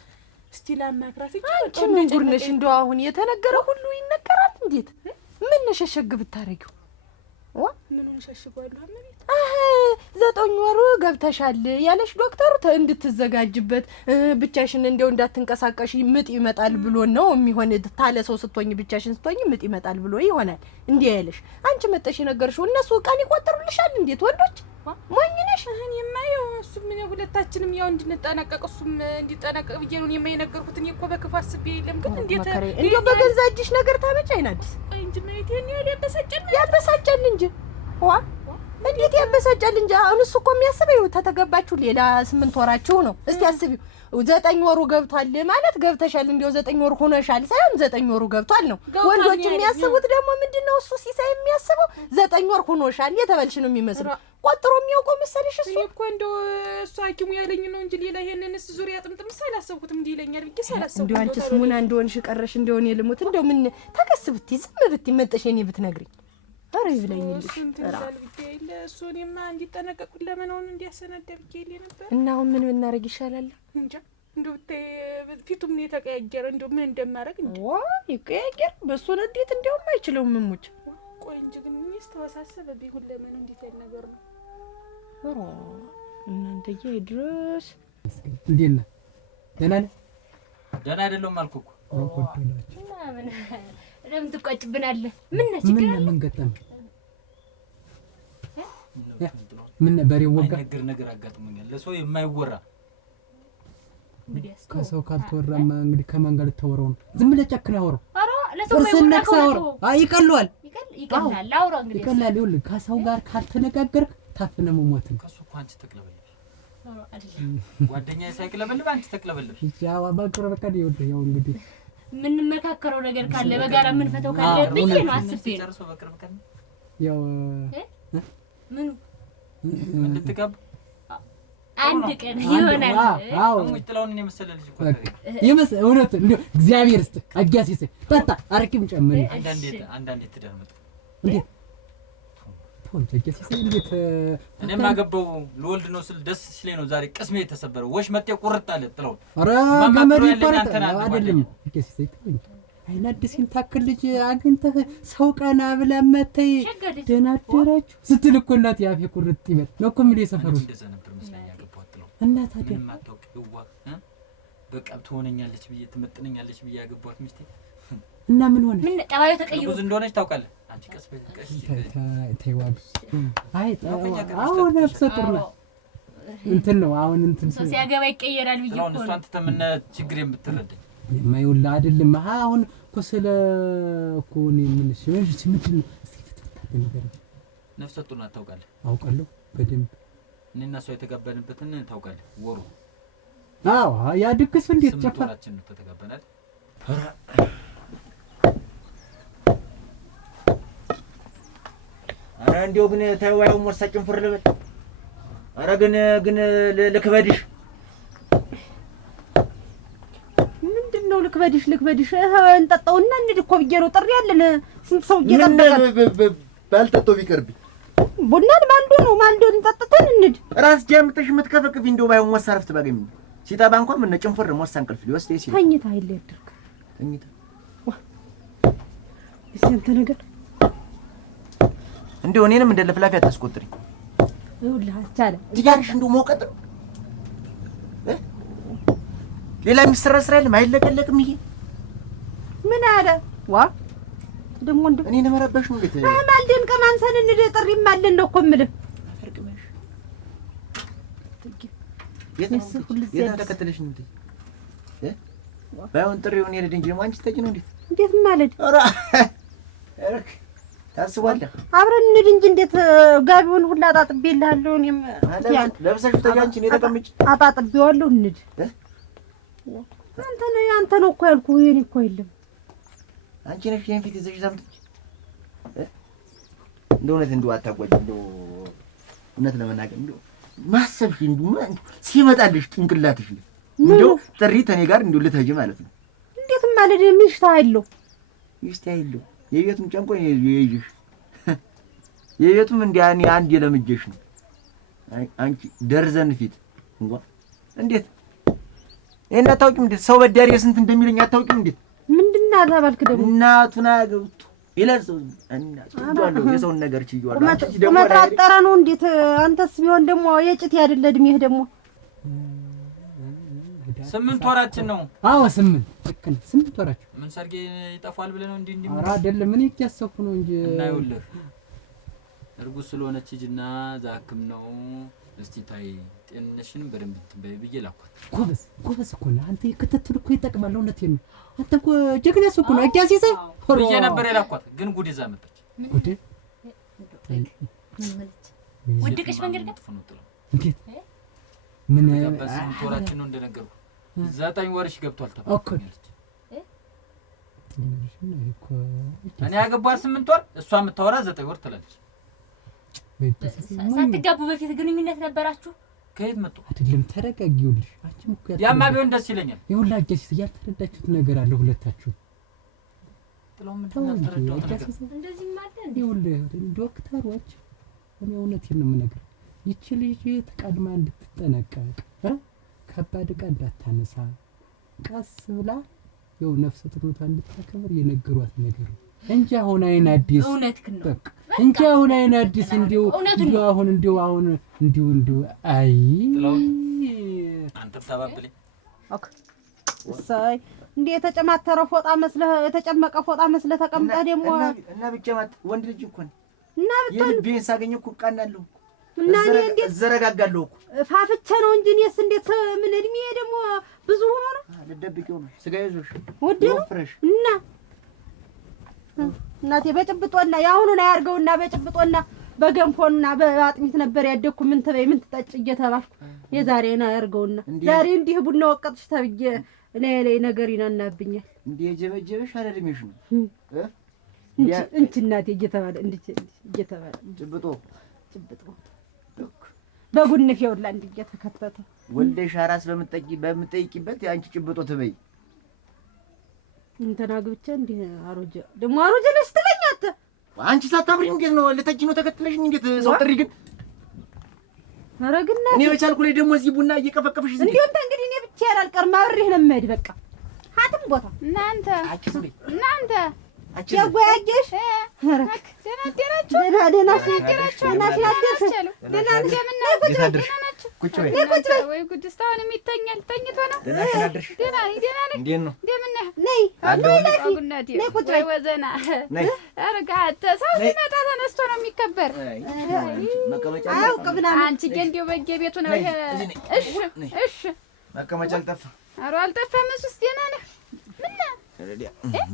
እስቲ ላማክራት አንቺ ምን ጉድ ነሽ እንደው አሁን የተነገረ ሁሉ ይነገራል እንዴት ምን ነሸሸግ ብታረጊው ምኑን ሸሽጓለሁ አመኔት 9 ወር ገብተሻል ያለሽ ዶክተሩ እንድትዘጋጅበት ብቻሽን እንደው እንዳትንቀሳቀሽ ምጥ ይመጣል ብሎ ነው የሚሆን ታለ ሰው ስትሆኝ ብቻሽን ስትሆኝ ምጥ ይመጣል ብሎ ይሆናል እንዴ ያለሽ አንቺ መጠሽ ነገርሽው እነሱ ቀን ይቆጥሩልሻል እንዴት ወንዶች ሞኝ ነሽ እኔማ ያው እሱም ምን ሁለታችንም ያው እንድንጠነቀቅ እሱም እንዲጠነቀቅ ብዬ ነው የማይነገርኩት እኔ እኮ በክፉ አስቤ የለም ግን እንዴት እንደው በገዛ እጅሽ ነገር ታመጪ አይናድስ እንጂ ማለት ይሄን ያበሳጨን እንጂ ዋ እንዴት ያበሳጫል እንጂ አሁን እሱ እኮ የሚያስበው ተተገባችሁ ሌላ 8 ወራችሁ ነው እስቲ አስቢው 9 ወሩ ገብቷል ማለት ገብተሻል እንደው 9 ወር ሆነሻል ሳይሆን 9 ወሩ ገብቷል ነው ወንዶች የሚያስቡት ደግሞ ምንድነው እሱ ሲሳይ የሚያስበው 9 ወር ሆኖሻል የተበልሽ ነው የሚመስለው ቆጥሮ የሚያውቀው መሰለሽ እሱ እኮ እንደው እሱ ሐኪሙ ያለኝ ነው እንጂ ሌላ ይሄንንስ ዙሪያ ጥምጥም ሳላሰብኩት እንዲህ ይለኛል ብዬ ሳላሰብኩት እንደው አንቺስ ሙና እንደሆንሽ ቀረሽ እንደሆነ የልሙት እንደው ምን ተከስብቲ ዝም ብቲ መጠሽ እኔ ብትነግሪኝ አረ ይብላኝልሽ እሱንማ እንዲጠነቀቁ ለመኖን እንዲያሰናዳ ብዬ ነበር እና አሁን ምን ብናረግ ይሻላል እንጃ እንደው ፊቱም ነው የተቀያየረ እንደው ምን እንደማረግ እንዴ ዋይ ይቀያየር በሱ እንዴት እንደውም አይችለውም ምሙጭ ቆይ እንጂ ግን ምንስ ተወሳሰበብኝ ሁለመን እንዴት ያለ ነገር ነው ኧረ እናንተዬ ድረስ እንዴት ነህ ደህና ነህ ደህና አይደለም አልኩህ እኮ ምን ለምን ትቆጭብናለህ ምን ነችግር ምን ገጠመ ምን ነበር ይወጋ ነገር አጋጥሞኛል ለሰው የማይወራ ከሰው ካልተወራማ እንግዲህ ከማን ጋር ልታወራው ነው ዝም ብለህ ጨክነህ አወራው ኧረ ለሰው የማይወራ ይቀለዋል ይቀላል አውራ እንግዲህ ይቀላል ይኸውልህ ከሰው ጋር ካልተነጋገርክ ታፍነህ መሞት ነው ከሱ እኮ አንቺ ተቅለበልሽ ጓደኛዬ ሳይቅለበልብ አንቺ ተቅለበልሽ ያው ባቅረ በቃ ይኸውልህ ያው እንግዲህ ምን መካከረው ነገር ካለ በጋራ ምን ፈተው ካለ ብዬ ነው አስቤ ጨርሶ በቅርብ ቀን ያው ምን እንድትጋቡ አንድ ቀን ይሆናል አዎ ሙጥላውን እኔ መሰለ ልጅ እኮ ይመስ እውነት እንደው እግዚአብሔር እስቲ አጋሲስ ጠጣ አርቂም ጨምሪ አንዳንዴ ትደርመጥ እንዴ ቶንቸ አጋሲስ እንዴት እኔ ማገባው ለወልድ ነው ስል ደስ ሲለኝ ነው ዛሬ ቅስሜ የተሰበረ ወሽ መጤ ቁርጥ አለ ጥለው ኧረ ገመድ ይቆርጥ አይደለም አጋሲስ ይተኝ አይናድሲን ታክል ልጅ አግንተህ ሰው ቀና ብላ መተይ ደህና አደራችሁ ስትል እኮ እናት ያፌ ቁርጥ ይበል ነው እኮ ምን የሰፈሩ እንደዛ ነበር መስለኝ ያገባው ጥለው እናት አደ ማታውቅ ይዋ በቃ ትሆነኛለች ብዬ ትመጥነኛለች ብዬ ያገባው ሚስቴ እና ምን ሆነ ምን ጠባዩ ተቀይሮ ብዙ እንደሆነች ታውቃለህ አንቺ ቀስ በቀስ ተይዋል አይ አሁን አፍሰጥርና እንትን ነው አሁን እንትን ሰው ሲያገባ ይቀየራል ብዬ እኮ ነው እሷን ተተመነ ችግር የምትረዳኝ የማይውላ አይደለም አሁን እኮ ስለ እኮ ነው ምንሽ ምንድን ነው እስኪ ፍትፍት ነገር ነፍሰ ጡር ናት ታውቃለህ አውቃለሁ በደንብ እኔና እሷ የተጋባንበትን ታውቃለህ ወሩ አዎ ያ ድግስ እንዴት ጨፈረ? ጨፈራችን ነው ተተጋበናል። ኧረ እንደው ግን ተይው ሞሳ ጭንፍር ልበል። ኧረ ግን ልክበድሽ። ምንድነው ልክበድሽ? እንጠጣውና እንሂድ እኮ ብዬሽ ነው። ጥሪ ያለን ስንት ሰው እየጠበቀን ባልጠጣው ቢቀርብኝ ቡናን ማልዶ እንጠጥተን እንሂድ። ራስ ጀምጥሽ የምትከፈክፊ እንደው ባይሆን ሞሳ ረፍት ባገኝ ሲጠባ እንኳን ምን ጭንፍር ሞሳ እንቅልፍ ሊወስድ ይሲል ተኝታ አይደል ያደርክ ተኝታ እስንተ ነገር እንደው እኔንም እንደ ለፍላፊ አታስቆጥሪ። ይኸውልህ አስቻለ ትያርሽ እንደው ሞቀጥ ሌላ የሚሰራ ስራ የለም አይለቀለቅም። ይሄ ምን አለ ዋ ደግሞ እንደው እኔ ለመረበሽ ነው። እንዴት ማልደን ከማንሰን እንደ ጥሪም አለን ነው እኮ የምልህ። ፈርቅመሽ የት ተከተለሽ ነው እንዴ? ባይሆን ጥሪውን ይሄድ እንጂ አንቺ ተጂ ነው እንዴት ማለት? ኧረ ታስባለህ? አብረን እንሂድ እንጂ እንዴት ጋቢውን ሁላ አጣጥቤልሃለሁ። እኔም ለብሰሽ ተጂ አንቺ ነው ተቀምጭ አጣጥቤዋለሁ። እንሂድ አንተ ነው እኮ ያልኩህ። የኔ እኮ የለም አንቺ ነሽ የኔ ፊት ይዘሽ ዛምጥሽ እንደው እውነት እንደው አታጓጅ። እንደው እውነት ለመናገር እንደው ማሰብሽ እንደው ሲመጣልሽ ጭንቅላትሽ እንደው ጥሪ ተኔ ጋር እንደው ልትሄጂ ማለት ነው። እንዴት ማለት ምሽታይለው የቤቱም ጨንቆ ይይሽ የቤቱም እንዲያኔ አንድ የለምጀሽ ነው። አንቺ ደርዘን ፊት እንኳን እንዴት እና ታውቂም እንዴት ሰው በዳሪ ስንት እንደሚለኝ አታውቂም እንዴት? ምንድና ታባልክ ደግሞ እናቱና ገብቶ ይለርሰው እናቱ የሰውን ነገር ችይዋለሁ። አንቺ ደግሞ መጣጣራ ነው እንዴት? አንተስ ቢሆን ደግሞ የጭት ያደለ እድሜህ ደግሞ 8 ወራችን ነው። አዎ 8 ልክ ነህ። 8 ወራችን ምን ሰርጌ ይጠፋል ብለህ ነው እንዴ? ኧረ አይደለም እኔ እያሰብኩ ነው እንጂ እና ይኸውልህ እርጉዝ ስለሆነች ሂጂና ዛክም ነው እስቲ ታይ ጤንነሽንም በደንብ ትበይ ብዬ ላኳት። ጎበዝ እኮ ነህ አንተ። ክትትል እኮ ይጠቅማል። እውነቴን ነው። አንተ እኮ ጀግና ሰው እኮ ነው። አጃሲሰ ብዬ ነበር የላኳት፣ ግን ጉድ ይዛ መጣች። ጉድ ምን ማለት ወደቀሽ መንገድ ጋር እንዴት ምን በስንት ወራችን ነው እንደነገርኩህ 9 ወርሽ ገብቷል ተባልኩ። እኔ ያገባኋት 8 ወር እሷ የምታወራ 9 ወር ትላለች። ሳትጋቡ በፊት ግንኙነት ነበራችሁ? ከየት መጡ? አይደለም ተረጋጊ። ይኸውልሽ አንቺም እኮ ያማ ቢሆን ደስ ይለኛል። ይኸውልህ አጃሲስ ያልተረዳችሁት ነገር አለ ሁለታችሁ። ጥላው ምን ተረዳው ነገር እንደዚህ ማለት እንዴ? ይኸውልህ ዶክተሮች እኔ እውነቴን ነው የምነግርህ ይቺ ልጅ ተቀድማ እንድትጠነቀቅ ከባድ ዕቃ እንዳታነሳ ቀስ ብላ ይኸው ነፍሰ ጡርነቷን እንድታከብር የነገሯት ነገር እንጂ አሁን አይን አዲስ እውነትህን ነው እንጂ አሁን አይን አዲስ እንዲሁ አይ አንተ ታባብለኝ ኦኬ እሰይ እንዴ የተጨማተረ ፎጣ መስለህ የተጨመቀ ፎጣ መስለህ ተቀምጠህ ደግሞ እና ብቻማት ወንድ ልጅ እኮ ነው እና ብትሆን የልቤን ሳገኝ እኮ ቃናለሁ እና እኔ እንዴት ዘረጋጋለሁ እኮ ፋፍቼ ነው እንጂ እኔስ እንዴት ምን እድሜ ደግሞ ብዙ ሆኖ ነው ልደብቂው ነው ስጋ ይዞሽ ውድ ነው እና እናቴ በጭብጦና ያሁኑን አያርገውና በጭብጦና በገንፎና በአጥሚት ነበር ያደኩ። ምን ትበይ ምን ትጠጭ እየተባልኩ የዛሬን አያርገውና ዛሬ እንዲህ ቡና ወቀጥሽ ተብዬ ላይ ነገር ይናናብኛል። እንዴ የጀበጀበሽ አለድሜሽ ነው እንቺ እናቴ እየተባለ እየተባለ ጭብጦ በጉንፍ ይውላ እንዴ እየተከተተ ወልደሽ አራስ በምትጠይቂበት አንቺ ጭብጦ ትበይ እንትና ግብቻ እንዴ አሮጀ ደግሞ አሮጀ ነሽ ትለኛት። አንቺ ሳታብሪ እንዴት ነው ለተጂ ነው ተከትለሽኝ እንዴት ሰው ጥሪ ግን አረግና እኔ በቻልኩ ላይ ደግሞ እዚህ ቡና እየቀፈቀፍሽ እንዴ እንግዲህ እኔ ብቻ ያላልቀርም አብሬህ ነው የምሄድ በቃ ሀትም ቦታ እናንተ ያጓያጌሽ አረክ ደህና አደራችሁ? ደህና ቁጭ በይ ወይ ጉድ እስካሁን የሚተኛል ተኝቶ ነው። ደህና አደርሽ? ደህና እንዴት ነው? እንደምን ነህ? ነይ አጉናቴ ወይ ወዘና አረጋ ሰው ሲመጣ ተነስቶ ነው የሚከበር። መቀመጫ አያውቅም ምናምን አንቺ ግን እንደው በየቤቱ ነው ይሄ። እሺ መቀመጫ አልጠፋ። ኧረ አልጠፋም። እሱስ ደህና ነህ?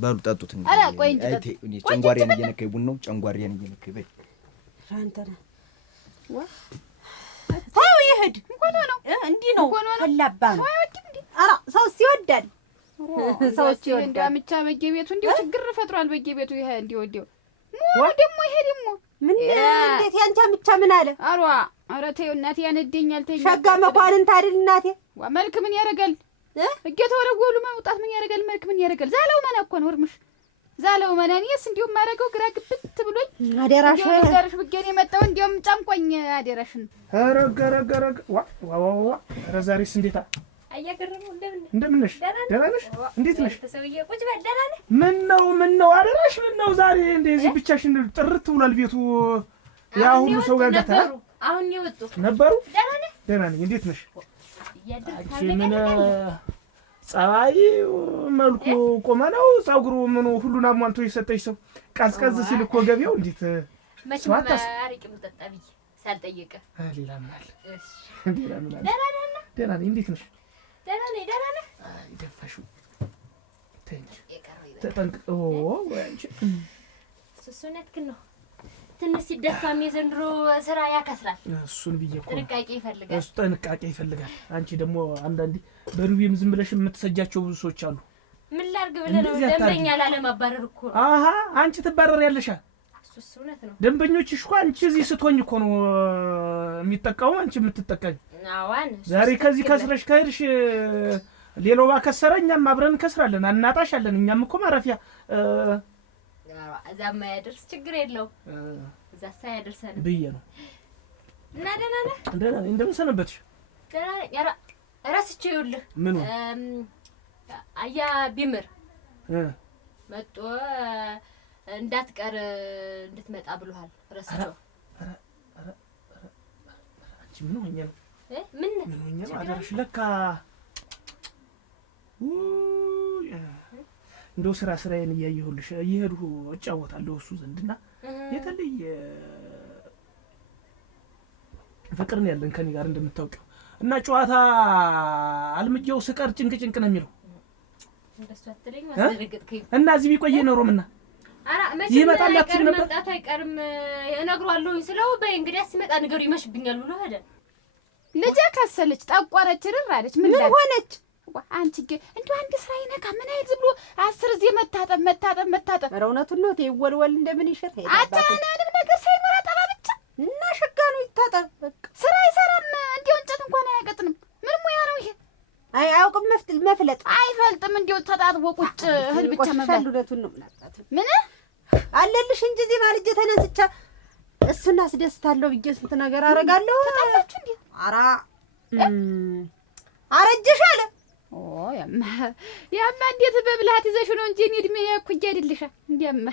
በሉ ጠጡት እንግዲህ። ኧረ ቆይ እንጂ ጨንጓሪያን እየነካኝ ቡናው ጨንጓሪያን እየነካኝ በይ አንተ ነህ ተው ይሄ ይሄድ እንኳን ነው እንዲህ ነው ከላባ ነው ኧረ ሰው ሲወዳል ሰው ሲወዳል እንዳምቻ በየቤቱ እንዲሁ ችግር ፈጥሯል በየቤቱ ይሄ እንዲሁ ደግሞ ይሄ ደግሞ ምን እንዴት ያንቺ ብቻ ምን አለ ኧረ ተይው እናቴ ያነደኛል ተይኝ ሸጋ መኳንንት አይደል እናቴ መልክ ምን ያደርጋል እየተወረወሉ መውጣት ምን ያደርጋል መልክ ምን ያደርጋል ዛለው ማን እኮ ነው እርምሽ ዛለው ማን እኔስ እንዲሁ ማረገው ግራ ግብት ብሎኝ አደራሽ ብገኔ መጣው እንዲያም ጫንቆኝ አደራሽን ረገረገረግ ዋ ኧረ ዛሬስ እንዴታ አያገረመው እንደምን ነሽ ደህና ነሽ እንዴት ነሽ ተሰውዬ ቁጭ በል ደህና ነህ ምን ነው አደራሽ ምን ነው ዛሬ እንደዚህ ብቻሽን ጥርት ብሏል ቤቱ ያ ሁሉ ሰው ጋር ገታ አሁን ይወጡ ነበሩ ደህና ነኝ እንዴት ነሽ ምን ጸባይ መልኩ ቆመነው ጸጉሩ ምኑ ሁሉን አሟልቶ የሰጠሽ ሰው ቀዝቀዝ ሲል እኮ ገቢው እንዴት መቼም አሪቅ ምጠጣ ብዬ ሳልጠይቅ ሌላ ምን አለ እሺ ደህና ነኝ እንዴት ነሽ ደህና ነህ ይደፋሽው ተንጅ ተጠንቅቆ ወንጭ ሱሱነት ነው ትንሽ ሲደፋም የዘንድሮ ስራ ያከስራል እሱን ብዬ እኮ ጥንቃቄ ይፈልጋል እሱ ጥንቃቄ ይፈልጋል አንቺ ደግሞ አንዳንዴ በሩቤም ዝም ብለሽ የምትሰጃቸው ብዙ ሰዎች አሉ ምን ላድርግ ብለህ ነው ደንበኛ ላለማባረር እኮ ነው አንቺ ትባረሪያለሽ ሱሱነት ነው ደንበኞችሽ እኮ አንቺ እዚህ ስትሆኝ እኮ ነው የሚጠቀሙ አንቺ የምትጠቀኝ አዋን ዛሬ ከዚህ ከስረሽ ከሄድሽ ሌላው ባከሰረ እኛም አብረን እንከስራለን አናጣሻለን እኛም እኮ ማረፊያ እዛማ ያደርስ ችግር የለው እዛ ሳያደርሰን ብዬ ነው እና ደህና ነህ እንደምን ሰነበትሽ ደህና ነኝ እረስቼው ይኸውልህ ምኑ አያ ቢምር መጥቶ እንዳትቀር እንድትመጣ ብሎሃል ረስቼው አንቺ ምን ሆኜ ነው ምን ሆኜ ነው አደረሽ ለካ እንደው ስራዬን እያየሁልሽ እየሄድሁ እጫወታለሁ እሱ ዘንድና የተለየ ፍቅር ነው ያለን ከኔ ጋር እንደምታውቂው እና ጨዋታ አልምጄው ስቀር ጭንቅ ነው የሚለው እንደሱ አትለኝ ማስደረግጥከኝ እና እዚህ ቢቆየ ነው ሮምና አራ መቼም መምጣቱ አይቀርም እነግረዋለሁኝ ስለው በይ እንግዲህ ሲመጣ ነገሩ ይመሽብኛል ብሎ ሄደ ልጄ ከሰለች ጠቋረች ርር አለች ምን ሆነች አንቺ እንዴ አንድ ስራ ይነካ ምን አይል ዝም ብሎ 10 ጊዜ መታጠብ ኧረ እውነቱን ነው ተይወልወል እንደምን ይሽር ሄዳ አታናንም ነገር ሳይኖር አጠባ ብቻ እና ሸጋ ነው ይታጠብ በቃ ስራ ይሰራም እንዴው እንጨት እንኳን አያቀጥንም ምን ሙያ ነው ይሄ አያውቅም መፍለጥ አይፈልጥም እንዴው ተጣጥቦ ቁጭ እህል ብቻ መብላት እውነቱን ነው ምናጣት ምን አለልሽ እንጂ እዚህ ማልጄ ተነስቻ እሱን አስደስታለሁ ብዬ ስንት ነገር አረጋለሁ ተጣላችሁ እንዴ አራ አረጀሽ አለ ያማ እንዴት በብልሃት ይዘሽ ነው እንጂ እኔ እድሜ እኩያ አይደልሽ እንዴማ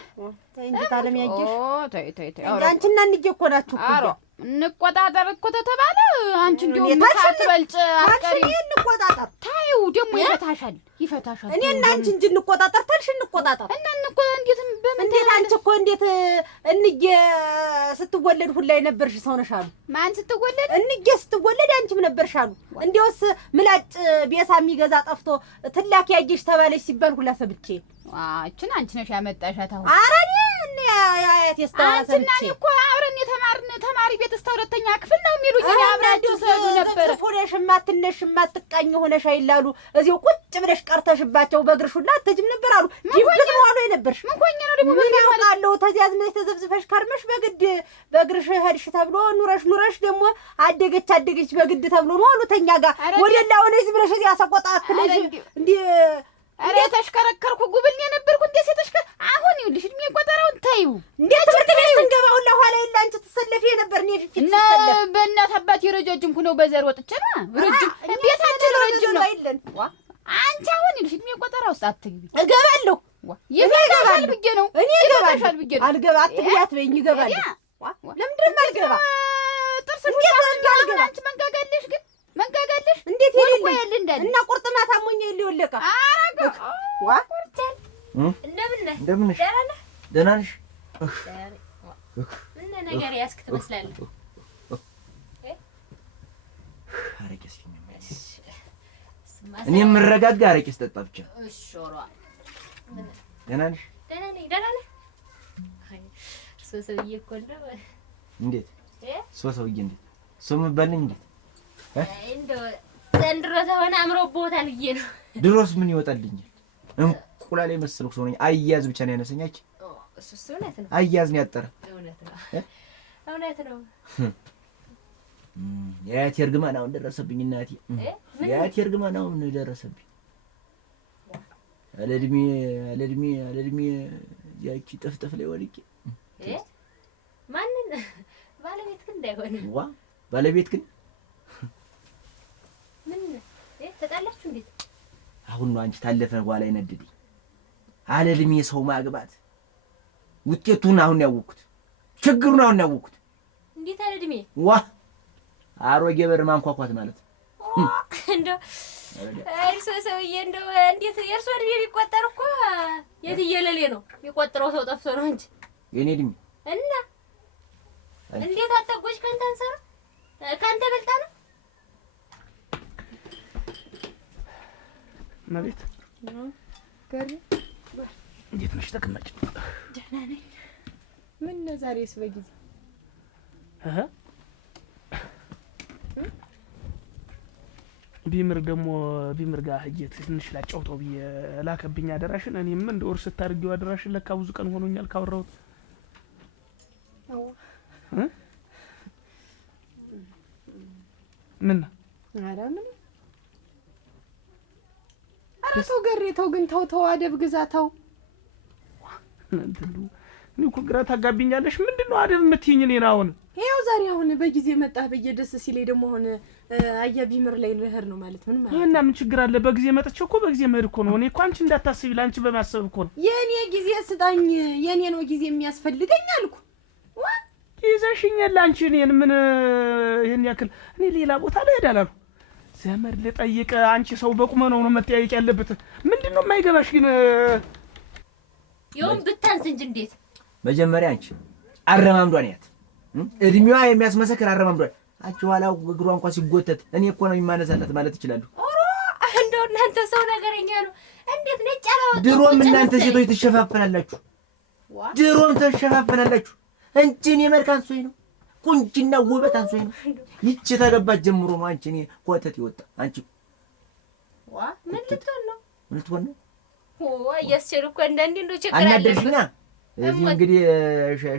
እንዴት አለም ያየሽ ተይ አንቺና እንጂ እኮ ናችሁ እኮ እንቆጣጠር እኮ ተባለ አንቺ እንደው ምታት በልጭ አቀሪ እንቆጣጠር ታዩ ደግሞ ይፈታሻል እኔ እና አንቺ እንጂ እንቆጣጠር ታልሽ እንቆጣጠር እና እንዴትም በምን እንዴት አንቺ እኮ እንዴት እንዬ ስትወለድ ሁላ የነበርሽ ሰው ነሽ አሉ ማን ስትወለድ እንዬ ስትወለድ አንቺም ነበርሽ አሉ እንዴውስ ምላጭ ቤሳ የሚገዛ ጠፍቶ ትላክ ያየሽ ተባለሽ ሲባል ሁላ ሰብቼ እቺን አንቺ ነሽ ያመጣሻት አሁን አረኔ ያያት ያስተዋሰብቼ አንቺና እኔ እኮ አብረን ተማሪ ቤት እስከ 2ኛ ክፍል ነው የሚሉኝ እኔ አብራችሁ ሰዱ ነበር ሆነሽ ማትነሽ ማትቃኝ ሆነሽ አይላሉ እዚው ቁጭ ብለሽ ቀርተሽባቸው በእግርሽ ሁላ አትጅም ነበር አሉ ዲብት ነው አሉ የነበርሽ ምን ኮኝ ነው ደግሞ ምን ያውቃለሁ ተዚያዝ ምን ተዘብዝፈሽ ከርመሽ በግድ በእግርሽ ሄድሽ ተብሎ ኑረሽ ደግሞ አደገች በግድ ተብሎ ነው አሉ ተኛ ጋር ወደላው ነሽ ብለሽ እዚያ ሰቆጣ አክለሽ እንዴ አረ ተሽከረከርኩ ጉብል የነበርኩ እንዴ ተሽከ አሁን ይኸውልሽ እድሜ ቆጠራውን ታዩ እንዴ ትምህርት ቤት ስንገባ ሁላ ኋላ ይላ አንቺ ተሰለፊ የነበር ነው ፊት ተሰለፍ በእናት አባቴ ረጃጅም ሆነው በዘር ወጥቼ ነው ረጅም ቤታችን ረጅም ነው አንቺ አሁን ይኸውልሽ እድሜ ቆጠራ ውስጥ አትግቢ እገባለሁ ይፈታሻል ብዬ ነው እኔ እገባለሁ አልገባ አትግቢ አትበይኝ እገባለሁ ለምንድን ነው አልገባ ጥርስ እንዳልገባ አንቺ መንጋጋለሽ ግን መንጋጋለሽ እንዴት ይል እንዳል እና ቁርጥማት አሞኝ ይወለቃ አረጋ ቁርጥል እንደምን ነሽ ደህና ነሽ ምን ነገር ያስክ ትመስላለህ አረቄ እኔ የምረጋጋ አረቄ ስጠጣ ብቻ እሾሯ ደህና ነሽ ደህና ነህ ሰውዬ እኮ እንደው እንዴት ሰውዬ እንዴት ሰው መባልኝ እንዴት እንደው ዘንድሮ ተሆነ አምሮብዎታል ብዬ ነው። ድሮስ ምን ይወጣልኛል? እንቁላል የመሰልኩ ሰው ነኝ። አያያዝ ብቻ ነው ያነሰኛች። እሱስ እውነት ነው። አያያዝ ነው ያጠረ። እውነት ነው። የአያቴ እርግማን አሁን ደረሰብኝ እናቴ። የአያቴ እርግማን አሁን ደረሰብኝ። አለዕድሜ ያቺ ጥፍጥፍ ላይ ወድቄ ማንን ባለቤት ግን እንዳይሆን ዋ ባለቤት ግን ምን ተጣላችሁ? እንዴት አሁን ነው አንቺ ታለፈ በኋላ ይነድልኝ። አለዕድሜ ሰው ማግባት ውጤቱን አሁን ያወቅኩት፣ ችግሩን አሁን ያወቅኩት። እንዴት አለዕድሜ? ዋ አሮጌ በር ማንኳኳት ማለት እንደው እርሶ ሰውዬ እንደው እንዴት የእርሶ እድሜ ቢቆጠር እኮ የትየለሌ ነው የቆጠረው ሰው ጠፍቶ ነው እንጂ የኔ እድሜ እና እንዴት አጠጎች ካንተ አንሰራ ካንተ በልጣ ነው። መቤት ጋር እንዴት ነሽ? ተቀመጭ። ደህና ነኝ። ምን ነው ዛሬስ በጊዜ ቢምር ጋር ሂጅ ትንሽ ላጫውተው ብዬ ላከብኝ አደራሽን። እኔም እንደው እርስ ታርጊው አደራሽን ለካ ብዙ ቀን ሆኖኛል ካወራሁት። ምን ኧረ ምን ኧረ ተው ገሬ ተው፣ ግን ተው አደብ ግዛ ተው። እንትሉ እኔ እኮ ግራ ታጋቢኛለሽ። ምንድነው አደብ የምትይኝ? እኔን አሁን ይኸው ዛሬ አሁን በጊዜ መጣህ ብዬ ደስ ሲለኝ ደግሞ አሁን አያ ቢምር ላይ ልሄድ ነው ማለት ምን ማለት እና ምን ችግር አለ? በጊዜ መጥቼ እኮ በጊዜ መሄድ እኮ ነው። እኔ እኮ አንቺ እንዳታስቢ ለአንቺ በማሰብ እኮ ነው። የኔ ጊዜ ስጣኝ፣ የኔ ነው ጊዜ የሚያስፈልገኝ አልኩ። ይዘሽኛል አንቺ እኔን ምን ይሄን ያክል እኔ ሌላ ቦታ ልሄድ አላልኩ። ዘመድ ልጠይቅ አንቺ ሰው በቁመነው ነው መጠያየቅ ያለበት። ምንድነው የማይገባሽ ግን? ይሁን ብታንስ እንጂ እንዴት መጀመሪያ አንቺ አረማምዷን ያት እድሜዋ የሚያስመሰክር አረማምዷን አንቺ ኋላው እግሯ እንኳን ሲጎተት እኔ እኮ ነው የሚማነሳለት ማለት ይችላል። እንደው እናንተ ሰው ነገረኛ ነው። እንዴት ነጭ አላወጣው? ድሮም እናንተ ሴቶች ትሸፋፈናላችሁ፣ ድሮም ተሸፋፈናላችሁ። እንጂ እኔ መልክ አንሶኝ ነው፣ ቁንጅና ውበት አንሶኝ ነው። ይቺ ተገባች ጀምሮ ነው አንቺ እኔ ኮተት ይወጣ። አንቺ ምን ልትሆን ነው? ምን ልትሆን ነው? እያስቸሉ እኮ እንዳንዴ እንደው ችግር አለ። አናደርሽኛ። እዚህ እንግዲህ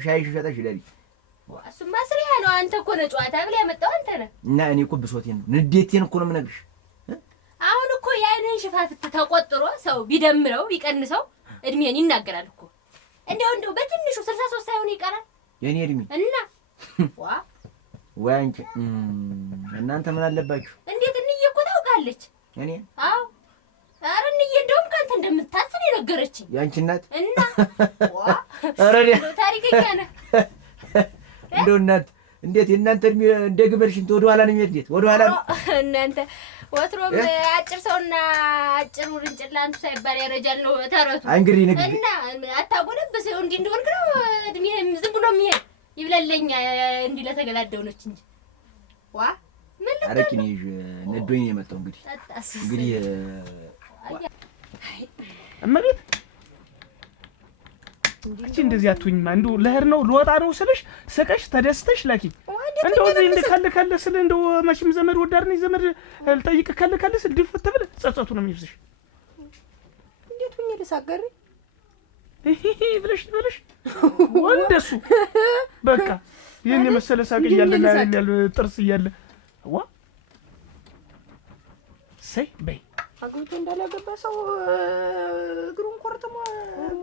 ሻይ ሸጠሽ ለዲ እሱማ ስሪያ ነው። አንተ እኮ ነው ጨዋታ ብለህ ያመጣው አንተ ነህ። እና እኔ እኮ ብሶቴን ነው ንዴቴን እኮ ነው የምነግርሽ። አሁን እኮ የአይንህን ሽፋፍት ተቆጥሮ ሰው ቢደምረው ቢቀንሰው እድሜን ይናገራል እኮ። እንደው በትንሹ 63 ሳይሆን ይቀራል የኔ እድሜ። እና ወይ አንቺ እናንተ ምን አለባችሁ? እንዴት እንዬ እኮ ታውቃለች። እኔ አዎ ኧረ እንዬ እንደውም ካንተ እንደምታስብ የነገረችኝ ያንቺ እናት። እና ኧረ ታሪከኛ ነህ። እንደው እናት እንዴት የእናንተ እድሜ እንደ ግመል ሽንት ወደ ኋላ ነው የሚሄድ? እንዴት ወደ ኋላ ነው እናንተ? ወትሮም አጭር ሰውና አጭር ውርንጭላ አንቱ ሳይባል ያረጃል ነው ተረቱ። እንግዲህ ንግድ እና አታጎነብስ እንዲህ እንደሆንክ ነው እድሜህም ዝም ብሎ የሚሄድ ይብለለኛ እንዲህ ለተገላደውነች እንጂ ምን አረቂ ነው ይዤ ነዶኝ ነው የመጣው። እንግዲህ እመቤት አንቺ እንደዚህ አትሁኝማ። እንደው ለህር ነው ልወጣ ነው ስልሽ ስቀሽ ተደስተሽ ላኪኝ። እንደው እዚህ እንደካለ ስለ እንደው መቼም ዘመድ ወዳድ ነኝ ዘመድ ልጠይቅ ካለ ስል ድፍት ብል ጸጸቱ ነው የሚይዝሽ። እንዴት ሁኜ ልሳገር ብለሽ ወንደሱ በቃ ይሄን የመሰለ ሳቅ እያለ ጥርስ እያለ ሰይ በይ አግብቶ እንዳላገባ ሰው እግሩን ቆርጥሞ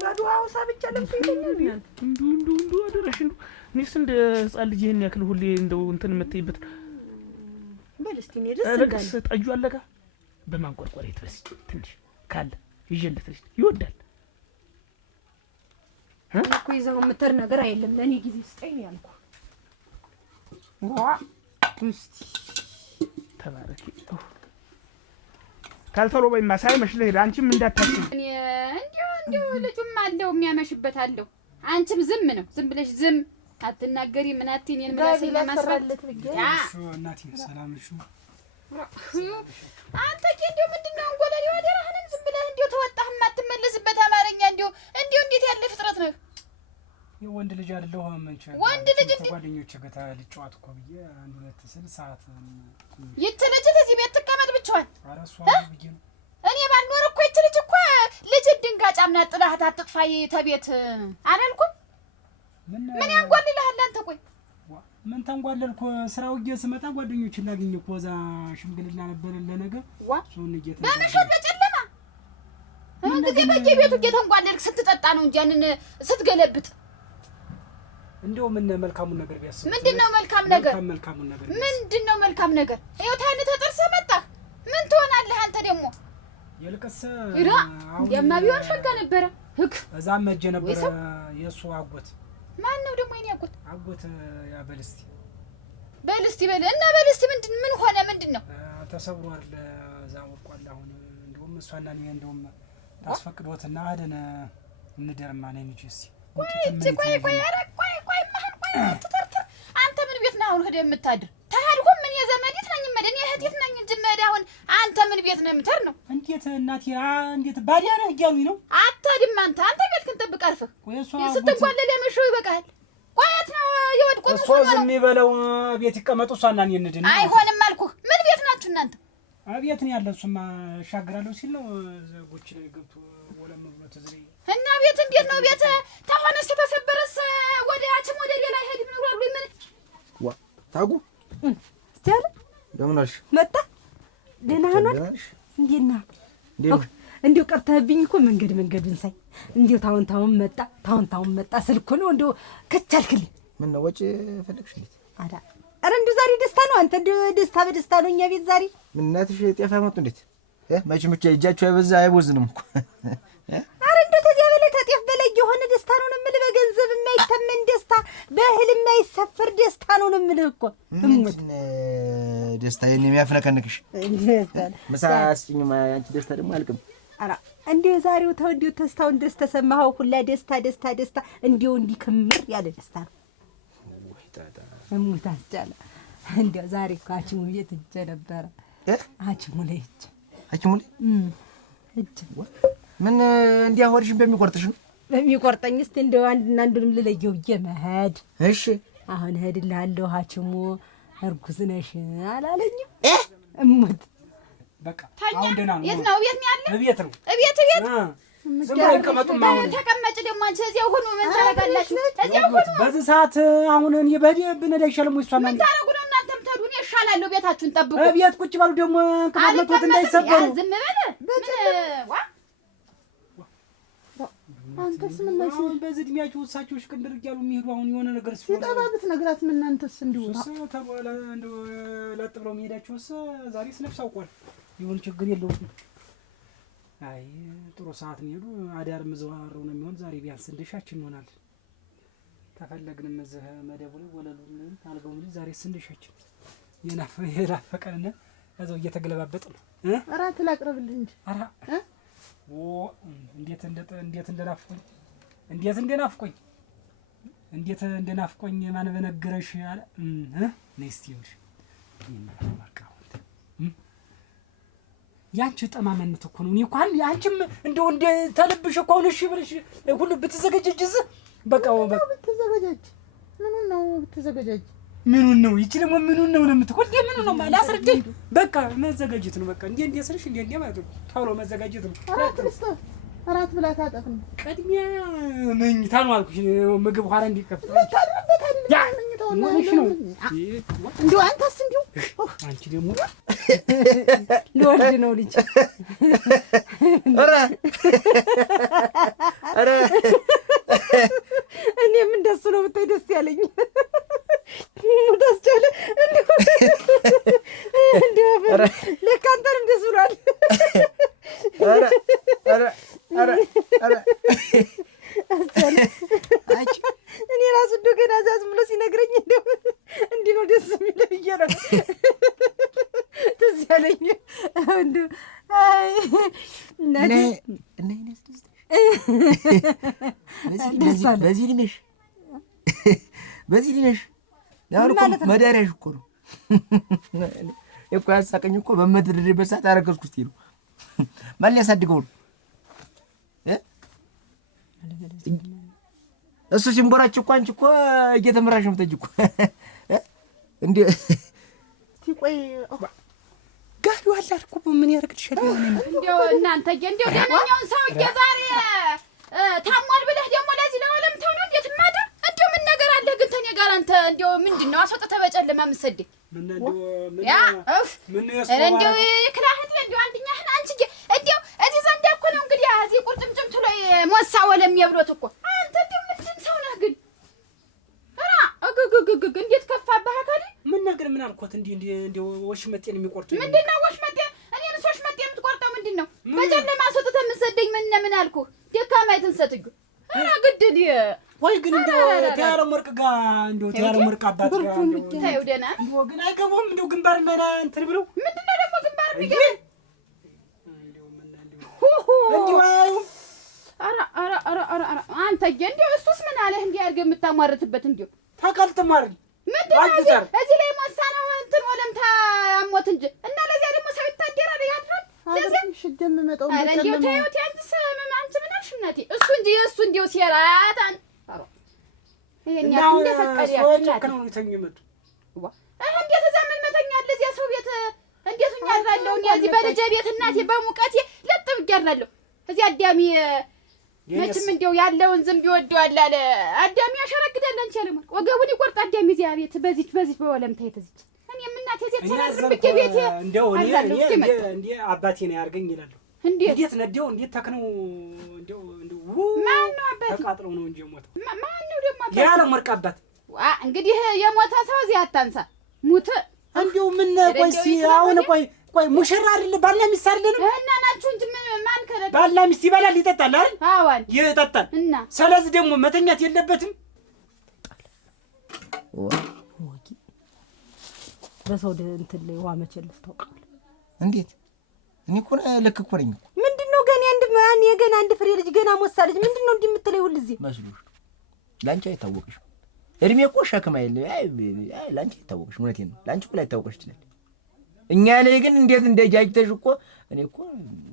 ባዶ አውሳ ብቻ ለብሶ ይተኛል። እንዱ አደረሽ እንዱ እኔስ እንደ ህፃን ልጅ ይሄን ያክል ሁሌ እንደው እንትን የምትይበት በል እስቲ እኔ ደስ እንዳለ ለቅስ ጠጁ አለጋ በማንቆርቆር ይትበስ ትንሽ ካለ ይጀልትሽ ይወዳል እኮ ይዘው የምትር ነገር አይደለም። ለኔ ጊዜ ስጠኝ ያልኩ እስቲ ተባረኪ ካልተሮ በይማ ሳይመሽ ልሄድ። አንቺም እንዳታስቢ እኔ እንዲሁ ልጁም አለው የሚያመሽበት አለው። አንቺም ዝም ነው ዝም ብለሽ ዝም አትናገሪ። ምን አትይኝ? እኔን ምላሴ ለማስፈለት እናቴ ሰላም ነሽ? አንተ እንዲሁ ምንድነው እንጎለሪ ወደራህንም ዝም ብለህ እንዲሁ ተወጣህ የማትመለስበት አማርኛ እንዲሁ እንዴት ያለ ፍጥረት ነው? የወንድ ልጅ አይደለሁ መንቸ ወንድ ልጅ እንዴ ጓደኞቼ ጋር ልጫወት እኮ ብዬ አንድ ሁለት ስል ሰዓት ይትልጅ እዚህ ቤት ትቀመጥ ብቻዋን። ኧረ እሷ ብዬ ነው እኔ ባልኖር እኮ ይትልጅ እኮ ልጅ ድንጋጫ ምናምን ጥላሃት አትጥፋይ ተቤት አላልኩም? ምን ያንጓልልሃል አንተ? ቆይ ምን ታንጓለልኩ? ስራው ስመጣ ጓደኞችን ላገኝ እኮ እዛ ሽምግልና ነበር ለነገ እሱን እየተነገረ በመሸት በጨለማ ጊዜ በየቤቱ እየተንጓለልክ ስትጠጣ ነው እንጂ ያንን ስትገለብጥ እንደው ምን መልካሙን ነገር ቢያስብ ምንድነው መልካም ነገር? ምንድነው መልካም ነገር? ይኸው ታን ተጠርሰህ መጣህ። ምን ትሆናለህ አንተ ደግሞ? የልቀሰ ያማ ቢሆን ሸጋ ነበረ። ህግ እዛም መጀ ነበር የሱ አጎት። ማን ነው ደግሞ የኔ አጎት? አጎት ያ በልስቲ በል እና በልስቲ ምን ሆነ? ምንድነው? ተሰብሯል። እዛ ወርቋል። አሁን እንደውም እሷና እኔ እንደውም ታስፈቅዶትና አደነ እንደርማ ነኝ እንጂ እስቲ ቆይ አንተ ምን ቤት ነህ አሁን ሄደህ የምታድር? ተሄድኩም ምን የዘመዲት ነኝ መደን የህቲት ነኝ እንጂ መደ አሁን አንተ ምን ቤት ነው የምትር ነው? እንዴት እናቴ እንዴት ባዲያ ነህ እያሉኝ ነው። አትሄድም አንተ ቤት ክንጠብቅ አልፈህ ስትንጓለል የመሸው ይበቃል። ቆያት ነው የወድቁት እሷ ዝም ይበለው ቤት ይቀመጡ እሷና እኔ እንደን አይሆንም አልኩህ። ምን ቤት ናችሁ እናንተ? አቤት ነው ያለ እሱማ እሻግራለሁ ሲል ነው ዘጎች ላይ ገብቶ ወለም ብሎ ተዝለይ እና ቤት እንዴት ነው? ቤት ተሆነስ ተሰበረስ ወደ አችም ወደ ሌላ ይሄድ ምን ወርብ ምን ዋ ታጉ እስቲያለ እንደምን አልሽ? መጣ ደህና ሆኗል። እንዴት ነህ? እንዲሁ ቀርተህብኝ እኮ መንገዱን ሳይ እንዲሁ ታውን መጣ ስልኩ ነው እንዲሁ ከቻልክልኝ። ምን ነው ወጪ ፈለግሽ? እንዴት ኧረ እንዲሁ ዛሬ ደስታ ነው። አንተ እንዲሁ ደስታ በደስታ ነው እኛ ቤት ዛሬ። ምን እናትሽ ጤፍ አመጡ? እንዴት መቼም ብቻ እጃቸው አይበዛ አይቦዝንም እኮ። ኧረ እንዲሁ ተዚያ በላይ ተጤፍ በላይ የሆነ ደስታ ነው የምልህ። በገንዘብ የማይተመን ደስታ፣ በእህል የማይሰፈር ደስታ ነው የምልህ እኮ። ደስታ የኔ የሚያፍነከንክሽ ምሳ አስጭኝማ። አንቺ ደስታ ደግሞ አልቅም። ኧረ እንዲሁ ዛሬው ተው እንዲሁ ተስታውን ደስ ተሰማኸው ሁላ ደስታ እንዲሁ እንዲህ ክምር ያለ ደስታ ነው። እሙት አስቻለ እንዲሁ ዛሬ እኮ ሐኪሙ ቤት ሂጅ ነበረ። ሐኪሙ ላይ ምን እንዲያ ሆድሽን በሚቆርጥሽ ነው? በሚቆርጠኝ እስቲ እንደው አንዱንም ልለየው ብዬ መሄድ። እሺ አሁን እሄድልሃለሁ። ሐኪሙ እርጉዝ ነሽ አላለኝም? እሙት በቃ አሁን ደህና ነው። የት ነው ያለ? እቤት ነው። እቤት ተቀመጭ ደግሞ አንቺ እዚያው ሁኑ። ምን ታረጋላችሁ? እዚያው ሁኑ። በዚህ ሰዓት አሁን እኔ ብነዳ ይሻላል ወይ? እሷና ምን ታረጉ ነው እናንተም ትሄዱ? እኔ እሻላለሁ። ቤታችሁን ጠብቁ። እቤት ቁጭ ባሉ ደግሞ ከመቶት እንዳይሰበሩ። ዝም በል አንተስ ምን ነው በዚህ እድሜያችሁ እሳቸው ሽቅንድር እያሉ የሚሄዱ አሁን የሆነ ነገር ሲጠባብት ነግራት ምን እናንተስ እንዲሁ ተባለ እንደው ለጥ ብለው የሚሄዳችሁስ ዛሬስ ነፍስ አውቋል። ይሁን ችግር የለውም። አይ ጥሩ ሰዓት ነው ሄዱ። አዳር መዘዋወሩ ነው የሚሆን። ዛሬ ቢያንስ እንደሻችን ይሆናል። ተፈለግንም እዚህ መደቡ ላይ ወለሉን አልገው እንጂ ዛሬ እንደሻችን የናፈቀን እዛው እየተገለባበጥ ነው። አራት ላቅርብልህ እንጂ አራ እንዴት እንደናፍቆኝ ማን በነገረሽ አለ ነስቲ ይኸውልሽ ያንቺ ጠማመነት እኮ ነው። እኔ እኮ አንቺም እንደው እንደ ተልብሽ እኮ ነው። እሺ ብለሽ ሁሉ ብትዘገጀጅስ በቃ ብትዘገጀጅ ምኑን ነው ብትዘገጀጅ? ምኑን ነው ይቺ ደግሞ ምኑን ነው የምትቆል? ምኑን ነው ማለት አስረጅኝ። በቃ መዘጋጀት ነው። በቃ እንዴ ስልሽ እንዴ ማለት ነው። ቶሎ መዘጋጀት ነው። አራት ብላ ታጠፍ ነው። ቀድሚያ መኝታ ነው አልኩሽ። ምግብ ኋላ እንዲከፍት ያ መኝታው ነው እንዴ? አንተስ እንዴ? አንቺ ደግሞ ልወልድ ነው ልጅ። ኧረ እኔም እንደሱ ነው ብታይ ደስ ያለኝ። ሙታስቻለ እንዴ ለካ አንተንም ደስ ብሏል። እኔ ራሱ እንደው ገና ዛዝ ብሎ ሲነግረኝ እንደው እንዲህ ነው ደስ የሚለው ብዬ ነው ደስ ያለኝ። እንደው አይ እናቴ በዚህ ልሜሽ ያው እኮ መዳሪያሽ እኮ ነው እኮ ያሳቀኝ እኮ በመድረድበት ሰዓት አረገዝኩ ስትይ ነው። ማን ያሳድገው ነው? እሱ ሲንቦራጭ እኮ አንቺ እኮ እየተመራሽ የምትሄጂ እኮ እንዴ! ቆይ ጋዱ አላል እኮ ምን ያደርግልሻል? እንደው እናንተ እንደው ደህናኛውን ሰውዬ ዛሬ ታሟል ብለህ ደግሞ ለዚህ ለወለምታው ነው እንዴት ማዳ? እንደው ምን ነገር አለ ግን ተኔ ጋር አንተ እንደው ምንድነው አስወጥተህ በጨለማ የምትሰደኝ? ምን እንደው ያ እንደው ይክራህት እንደው አንድኛህን አንቺ እንደው እዚህ ዘንድ እኮ ነው እንግዲህ እዚህ ቁርጭምጭምቱ ላይ ሞሳ ወለም የብሎት እኮ አንተ እንደው ምንድን ሰው ነህ ግን? ኧረ እግግግግ እንዴት ከፋብህ አካል? ምን ነገር ምን አልኳት? እንደው ወሽመጤን የሚቆርጡ ምንድነው ወሽመጤ? እኔን ወሽመጤ የምትቆርጠው ምንድነው? በጨለማ አስወጥተህ የምትሰደኝ ምን አልኩህ? ደካማይትን ሰትዩ ኧረ ግድድ ወይ ግን እንደው ቲያረ ወርቅ ጋር እንደው ቲያረ ወርቅ አባት ጋር ታየው ደህና እንደው ግን አይገባም እንደው ግንባር እና እንትን ብለው ምንድነው ደግሞ ግንባር የሚገርም እንደው አያዩም። ኧረ አንተ እንደው እሱስ ምን አለህ እንዲህ አድርገህ የምታሟርትበት እንደው ተቀልጥማር ምንድነው እዚህ ላይ ሞሳ ነው እንትን ወለምታ አሞት እንጂ እና ለዚያ ደግሞ ሰው ይታደራል ያድራል ለዚያ ሽደም መጣው ኧረ እንደው ታየው አንቺስ አንቺ ምን አልሽ እናቴ? እሱ እንጂ የእሱ እንደው ሲራታን ይሄን ያክል እንደፈቀደ ያክል ነው የተኘመጡ እንዴት እዛ ምን መተኛል? እዚያ ሰው ቤት እንዴት እኛራለሁ እኔ እዚህ በልጄ ቤት እናቴ በሙቀቴ ለጥ ብያለሁ። እዚህ አዳሚ መቼም እንደው ያለውን ዝም ቢወደዋል አለ አዳሚ ያሸረግዳል። አንቺ አለ ወገቡን ይቆርጥ አዳሚ እዚያ ቤት በዚች በወለምታ የተዚች እኔም እናቴ እዚህ ተሰራዝም ብዬ ቤቴ እንደው እኔ እንዴ አባቴ ነው ያርገኝ ይላል። እንዴት ነደው እንዴት ተክነው እንደው ማን ነው አባቴ? ተቃጥለው ነው እንጂ ሞተው ማን ነው ደግሞ አባቴ? ያለ ወርቅ አባት እንግዲህ የሞተ ሰው እዚህ አታንሳ ሙት እንደው ምን ቆይሲ አሁን ቆይ ሙሽራ አይደል ባላ ሚስት አይደለም እና ናችሁ እንጂ ማን ከለ ባላ ሚስት ይበላል ይጠጣል አይደል? አዋን ይጠጣል እና ስለዚህ ደግሞ መተኛት የለበትም። በሰው እንትን ላይ ውሃ መቸለስ ታውቃለህ? እንዴት እኔ እኮ ልክ እኮ ነኝ። ምንድነው ገና የገና አንድ ፍሬ ልጅ ገና ሞሳ ልጅ ምንድነው እንዲህ የምትለው ሁሉ እዚህ መስሎሽ? ላንቺ አይታወቅሽ እድሜ እኮ ሸክም አይደል? ላንቺ አይታወቅሽ። እውነቴን ነው ላንቺ እኮ ላይታወቅሽ ይችላል። እኛ ላይ ግን እንዴት እንደጃጅተሽ እኮ እኔ እኮ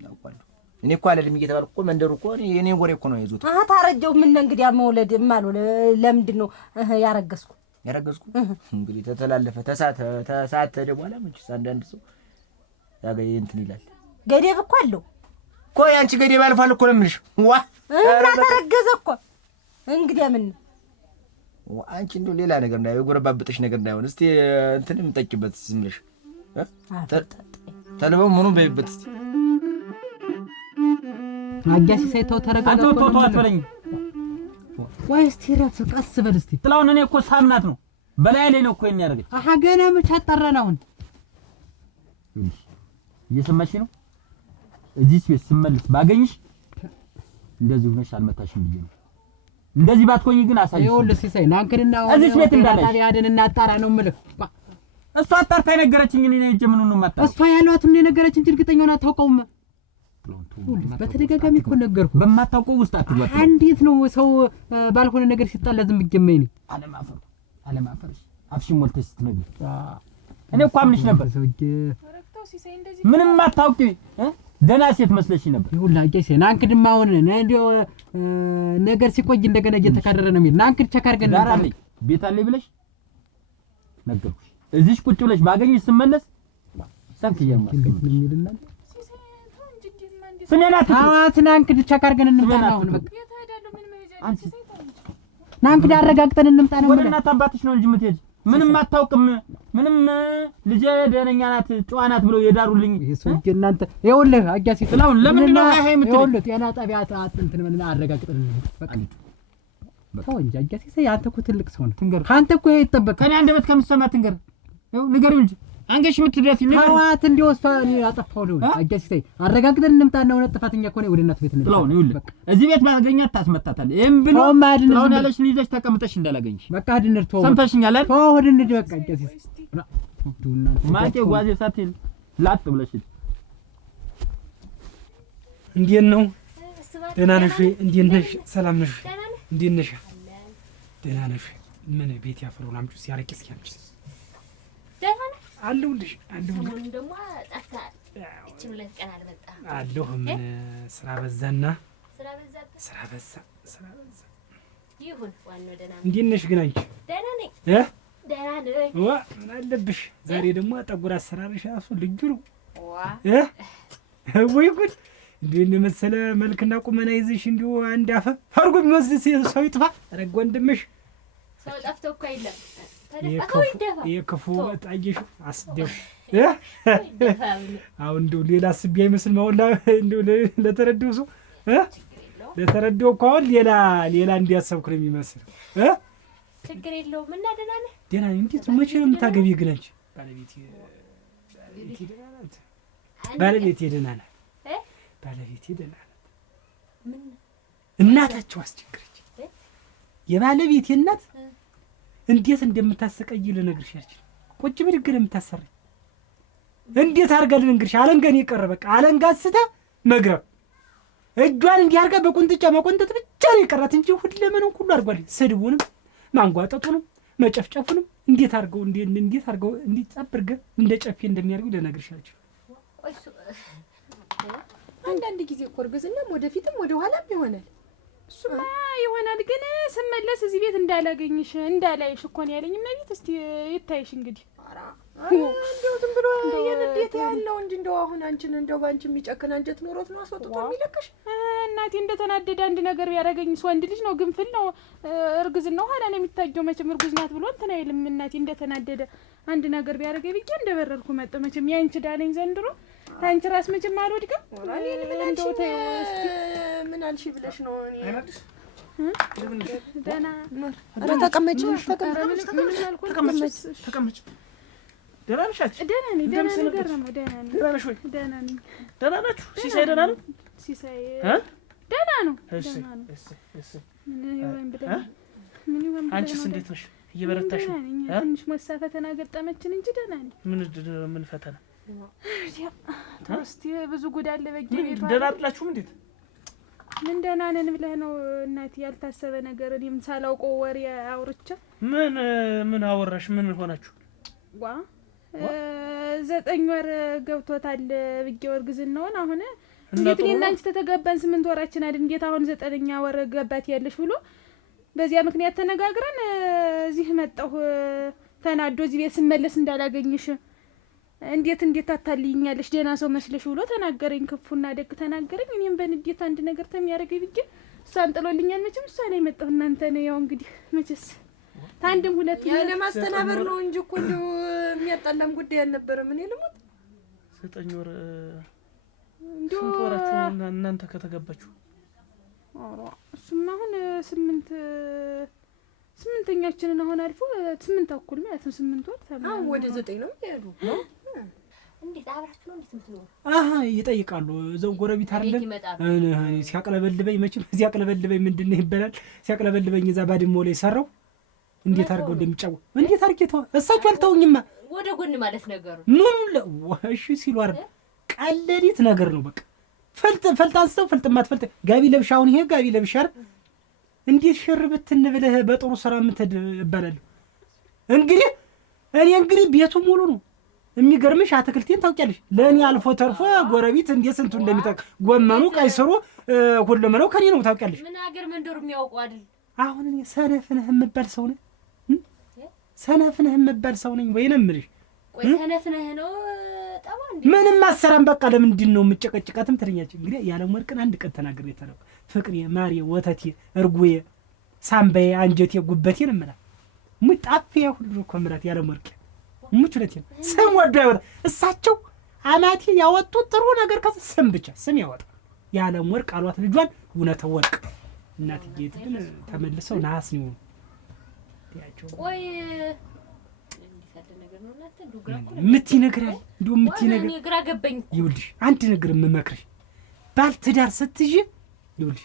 አውቃለሁ። እኔ እኮ አለድም እየተባልኩ እኮ መንደሩ እኮ እኔ ወሬ እኮ ነው ይዞት ታረጀው ምን እንግዲህ መውለድ ማለው ለምንድነው ያረገዝኩ እንግዲህ ተተላለፈ ተሳተ በኋላ ምንጭ አንዳንድ ሰው ያገኝ እንትን ይላል። ገደብ እኮ አለው እኮ ያንቺ ገደብ አልፏል እኮ ነው የምልሽ። እና ተረገዘ እኮ እንግዲህ ምን አንቺ እንደው ሌላ ነገር እንዳይሆን የጎረባበጥሽ ነገር እንዳይሆን እስቲ እንትን የምጠቂበት ዝም ብለሽ ተልበው ምኑን በይበት እስቲ አጋሲ ሳይተው ተረጋጋ። አንተ አትበለኝ። ቆይ እስቲ ረፍ ቀስ በል እስቲ። ጥላውን እኔ እኮ ሳምናት ነው በላይ ላይ ነው እኮ የሚያደርገኝ። ገና መች አጠራን አሁን እየሰማሽ ነው። እዚህ ቤት ስመልስ ባገኝሽ እንደዚህ ሆነሽ አልመታሽም ብዬ ነው። እንደዚህ ባትቆይ ግን አሳይሽ። ይኸውልህ ሲሳይ ናንከልና እዚህ ቤት እንዳለሽ ታዲያ እናጣራ ነው የምልህ። እሷ አጣርታ የነገረችኝ እኔ ነኝ ምን ነው ማጣራ እሷ ያሏትን የነገረችኝ እርግጠኛ ሆና አታውቀውም። በተደጋጋሚ እኮ ነገርኩህ። በማታውቀው ውስጥ አትግባ። እንዴት ነው ሰው ባልሆነ ነገር ሲጣላ ዝም ብትጀመኝ ነው? አለማፈርሽ አፍሽን ሞልተሽ ስትነግሪ እኔ እኮ አምንሽ ነበር። ምንም አታውቂ ደህና ሴት መስለሽ ነበር። ይኸውልህ አቄሴ ናንክድማ አሁን እንደው ነገር ሲቆይ እንደገና እየተካረረ ነው የሚል ናንክድ ቸክ አድርገን ዳር አለኝ ቤት አለኝ ብለሽ ነገርኩሽ። እዚህሽ ቁጭ ብለሽ ባገኝሽ ስመለስ ሰንክ የሚልና ስሜናት አዋት ናንክድ ቸክ አድርገን እንምጣ ነው አሁን በቃ አንቺ ናንክድ አረጋግጠን እንምጣ ነው። ወደ እናት አባትሽ ነው እንጂ የምትሄጂ ምንም አታውቅም። ምንም ልጄ ደህነኛ ናት ጨዋ ናት ብለው የዳሩልኝ እሱት እናንተ ይኸውልህ አጋሲ ጥላውን ለምን ነው ይሄ የምትል? ይኸውልህ ጤና ጣቢያ እንትን ምን አረጋግጠን በቃ ተው እንጂ አጋሲ አንተ እኮ ትልቅ ሰው ነህ። ካንተ እኮ ይጠበቃል። ከኔ አንደበት ከምትሰማ ትንገር ንገሪው እንጂ አንገሽ የምትደፊ ነገር አዋት እንዲወስፋ ያጠፋው ነው አጋሲ አረጋግጠን እንምጣና እውነት ጥፋተኛ ከሆነ ወደ እናት ቤት እንምጣ። ጥላውን ይኸውልህ እዚህ ቤት ባገኛት ታስመጣታለህ። ይሄን ብሎ ጥላውን ያለሽ ልጅሽ ተቀምጠሽ እንዳላገኝሽ በቃ ድንር ተው ሰምተሽኛል አይደል? ተው ድንር በቃ አጋሲ ማቄ ጓዜ ሳትል ላጥ ብለሽ እንዴት ነው? ደህና ነሽ? እንዴት ነሽ? ሰላም ነሽ? እንዴት ነሽ? ደህና ነሽ? ምን ቤት ያፈሩን አምጪ ሲያረቂ እስኪያምጪ ደህና ነሽ? አለሁልሽ። ሰሞኑን ደግሞ ጠፍተሃል። እችን ሁለት ቀን አልመጣህም። አለሁ ምን ስራ በዛና ስራ በዛ። ይሁን ዋናው ደህና ነው። እንዴት ነሽ ግን አንቺ? ደህና ነኝ። ደህና ነኝ። ምን አለብሽ ዛሬ ደግሞ ጠጉር አሰራርሽ እራሱ ልዩ ነው። ወይ ጉድ! እንዲሁ እንደ መሰለ መልክና ቁመና ይዘሽ እንዲሁ አንድ አፈ አድርጎ የሚወስድ ሰው ይጥፋ። ኧረ ወንድምሽ ሰው ጠፍቶ እኮ የለም። የክፉ ወጥ አየሽው አስደው አሁን እንደው ሌላ አስቤ አይመስል ማውላ እንደው ለተረዳው ሰው ለተረዳው እኮ አሁን ሌላ እንዲያሰብኩ ነው የሚመስል። ችግር የለውም እና ደህና ነህ? ደህና ነኝ። እንዴት መቼ ነው የምታገቢ ግን አንቺ? ባለቤቴ ደህና ናት። ባለቤቴ ደህና ናት። እናታቸው አስቸገረች። የባለቤቴ እናት እንዴት እንደምታሰቃይ ልነግርሽ አልችልም። ቁጭ ብድግ ነው የምታሰራኝ። እንዴት አድርጋ ልነግርሽ? አለንጋን የቀረ በቃ አለንጋ ስታ መግረብ እጇን እንዲህ አድርጋ በቁንጥጫ መቆንጠጥ ብቻ ነው የቀራት እንጂ ሁለመናውን ሁሉ አድርጓል። ስድቡንም ማንጓጠጡንም መጨፍጨፉንም እንዴት አድርገው እንዴት አብርገ እንደ ጨፌ እንደሚያደርጉ ልነግርሽ አልችልም። አንዳንድ ጊዜ እኮ እርግዝናም ወደፊትም ወደ ኋላም ይሆናል። እሱማ ይሆናል። ግን ስመለስ እዚህ ቤት እንዳላገኝሽ እንዳላይሽ እኮ ነው ያለኝ። እመቤት እስቲ ይታይሽ እንግዲህ። እንደው ዝም ብሎ የንዴት ያለው እንጂ እንደው አሁን አንቺን እንደው ባንቺ የሚጨክን አንጀት ኖሮት ነው አስወጥቶ የሚለቅሽ። እናቴ እንደተናደደ አንድ ነገር ቢያደርገኝስ? ወንድ ልጅ ነው ግንፍል ነው እርግዝናው ኋላ ነው የሚታየው። መቼም እርጉዝ ናት ብሎ እንትን አይልም። እናቴ እንደተናደደ አንድ ነገር ቢያደርገኝ ብዬ እንደበረርኩ መጣ። መቼም ያንቺ ዳነኝ ዘንድሮ ታንቺ ራስ መቼም አልወድቅም። ምን አልሽ ብለሽ ነው? ደህና ኧረ ተቀመጭ። ደህና ነሽ አንቺ? ደህና ነኝ። ደህና ነኝ። ገረመው ደህና ነኝ። ደህና ነሽ ወይ? ደህና ነኝ። ደህና ናችሁ? ሲሳይ ደህና ነው? ሲሳይ ደህና ነው። እሺ እሺ። ምን ይሆን? አንቺስ እንዴት ነሽ? እየበረታሽ ነው? ትንሽ ሞሳ ፈተና ገጠመችን እንጂ ደህና ነኝ። ምን ፈተና? እስቲ ብዙ ጉዳይ አለ በየቤቱ። ደህና አይደላችሁም? እንዴት ምን ደህና ነን ብለህ ነው እናቴ? ያልታሰበ ነገር እኔም ሳላውቀው ወሬ አውርቼ። ምን አወራሽ? ምን ሆናችሁ? 9 ወር ገብቶታል ብዬው እርግዝናውን። አሁን እንዴት እኔና አንቺ ተተጋባን 8 ወራችን አይደል? እንዴት አሁን 9ኛ ወር ገባት ያለሽ ብሎ በዚያ ምክንያት ተነጋግረን እዚህ መጣሁ። ተናዶ እዚህ ቤት ስመለስ እንዳላገኝሽ እንዴት አታልይኛለሽ ደህና ሰው መስለሽ ብሎ ተናገረኝ። ክፉና ደግ ተናገረኝ። እኔም በንዴት አንድ ነገር ተሚያደርገኝ ብዬ እሷን ጥሎልኛል። መቼም እሷ ላይ መጣሁ። እናንተ ነው ያው እንግዲህ መቼስ ታንድም ሁለት ያለ ማስተናበር ነው እንጂ እኮ እንደው የሚያጣላም ጉዳይ አልነበረም። እኔ ልሞት 9 ወር ስንት ወራችሁ እናንተ ከተገባችሁ? እሱማ አሁን 8ኛችንን አሁን አልፎ 8 ተኩል ማለት ነው። 8 ወር ተማም አሁን ወደ 9 ነው የሚሄዱ። እንዴት አብራችሁ ነው እንዴት የምትኖሩ? ይጠይቃሉ። እዛው ጎረቤት አይደለም ሲያቅለበልበኝ መቼም ሲያቅለበልበኝ ምንድን ነው ይባላል። ሲያቅለበልበኝ እዛ ባድሞ ላይ ሰራው እንዴት አድርገው እንደሚጫወት እንዴት አድርጌው እሳቸው አልተውኝማ። ወደ ጎን ማለት ነገሩ እሺ ሲሉ አይደል ቀለዲት ነገር ነው በቃ። ፈልጥ አንስተው ፈልጥ ማትፈልጥ ጋቢ ለብሻ አሁን ይሄ ጋቢ ለብሻር እንዴት ሽር ብትን ብለህ በጥሩ ስራ ምትድ እባላለሁ። እንግዲህ ቤቱ ሙሉ ነው። የሚገርምሽ አትክልቴን ታውቂያለሽ። ለእኔ አልፎ ተርፎ ጎረቤት እንዴት ስንቱ እንደሚጠቅ ጎመኑ፣ ቀይ ስሩ ሁሉም ነው ከኔ ነው ታውቂያለሽ። ምን ሀገር መንደሩ የሚያውቀው አይደል? አሁን እኔ ሰነፍ ነህ የምባል ሰው ነኝ? ሰነፍ ነህ የምባል ሰው ነኝ ወይ ነው የምልሽ? ቆይ ሰነፍ ነህ ነው ጠባ እንዴ? ምንም አሰራም በቃ። ለምንድን ነው የምጨቀጭቃትም ትለኛለች። እንግዲህ ያለም ወርቅን አንድ ቀን ተናግሬ ተለው ፍቅሬ፣ ማሬ፣ ወተቴ፣ እርጎዬ፣ ሳምባዬ፣ አንጀቴ፣ ጉበቴ ነው የምላት። ሙጣፊያ ሁሉ እኮ የምላት ያለም ወርቅ ሙችለቴ ስም ወዶ ያወጣ። እሳቸው አማቴ ያወጡት ጥሩ ነገር ስም ብቻ ስም ያወጣ። ያለም ወርቅ አሏት ልጇን እውነተ ወርቅ። እናትዬ ግን ተመልሰው ነሐስ ነው ያቸው። ቆይ እንዴት ያለ ነገር ነው እናንተ? ዱግራ እኮ የምትይነግራል እንደው የምትይነግር እኔ ግራ ገባኝ። ይኸውልሽ አንድ ነገር የምመክርሽ ባል ትዳር ስትይዥ ይኸውልሽ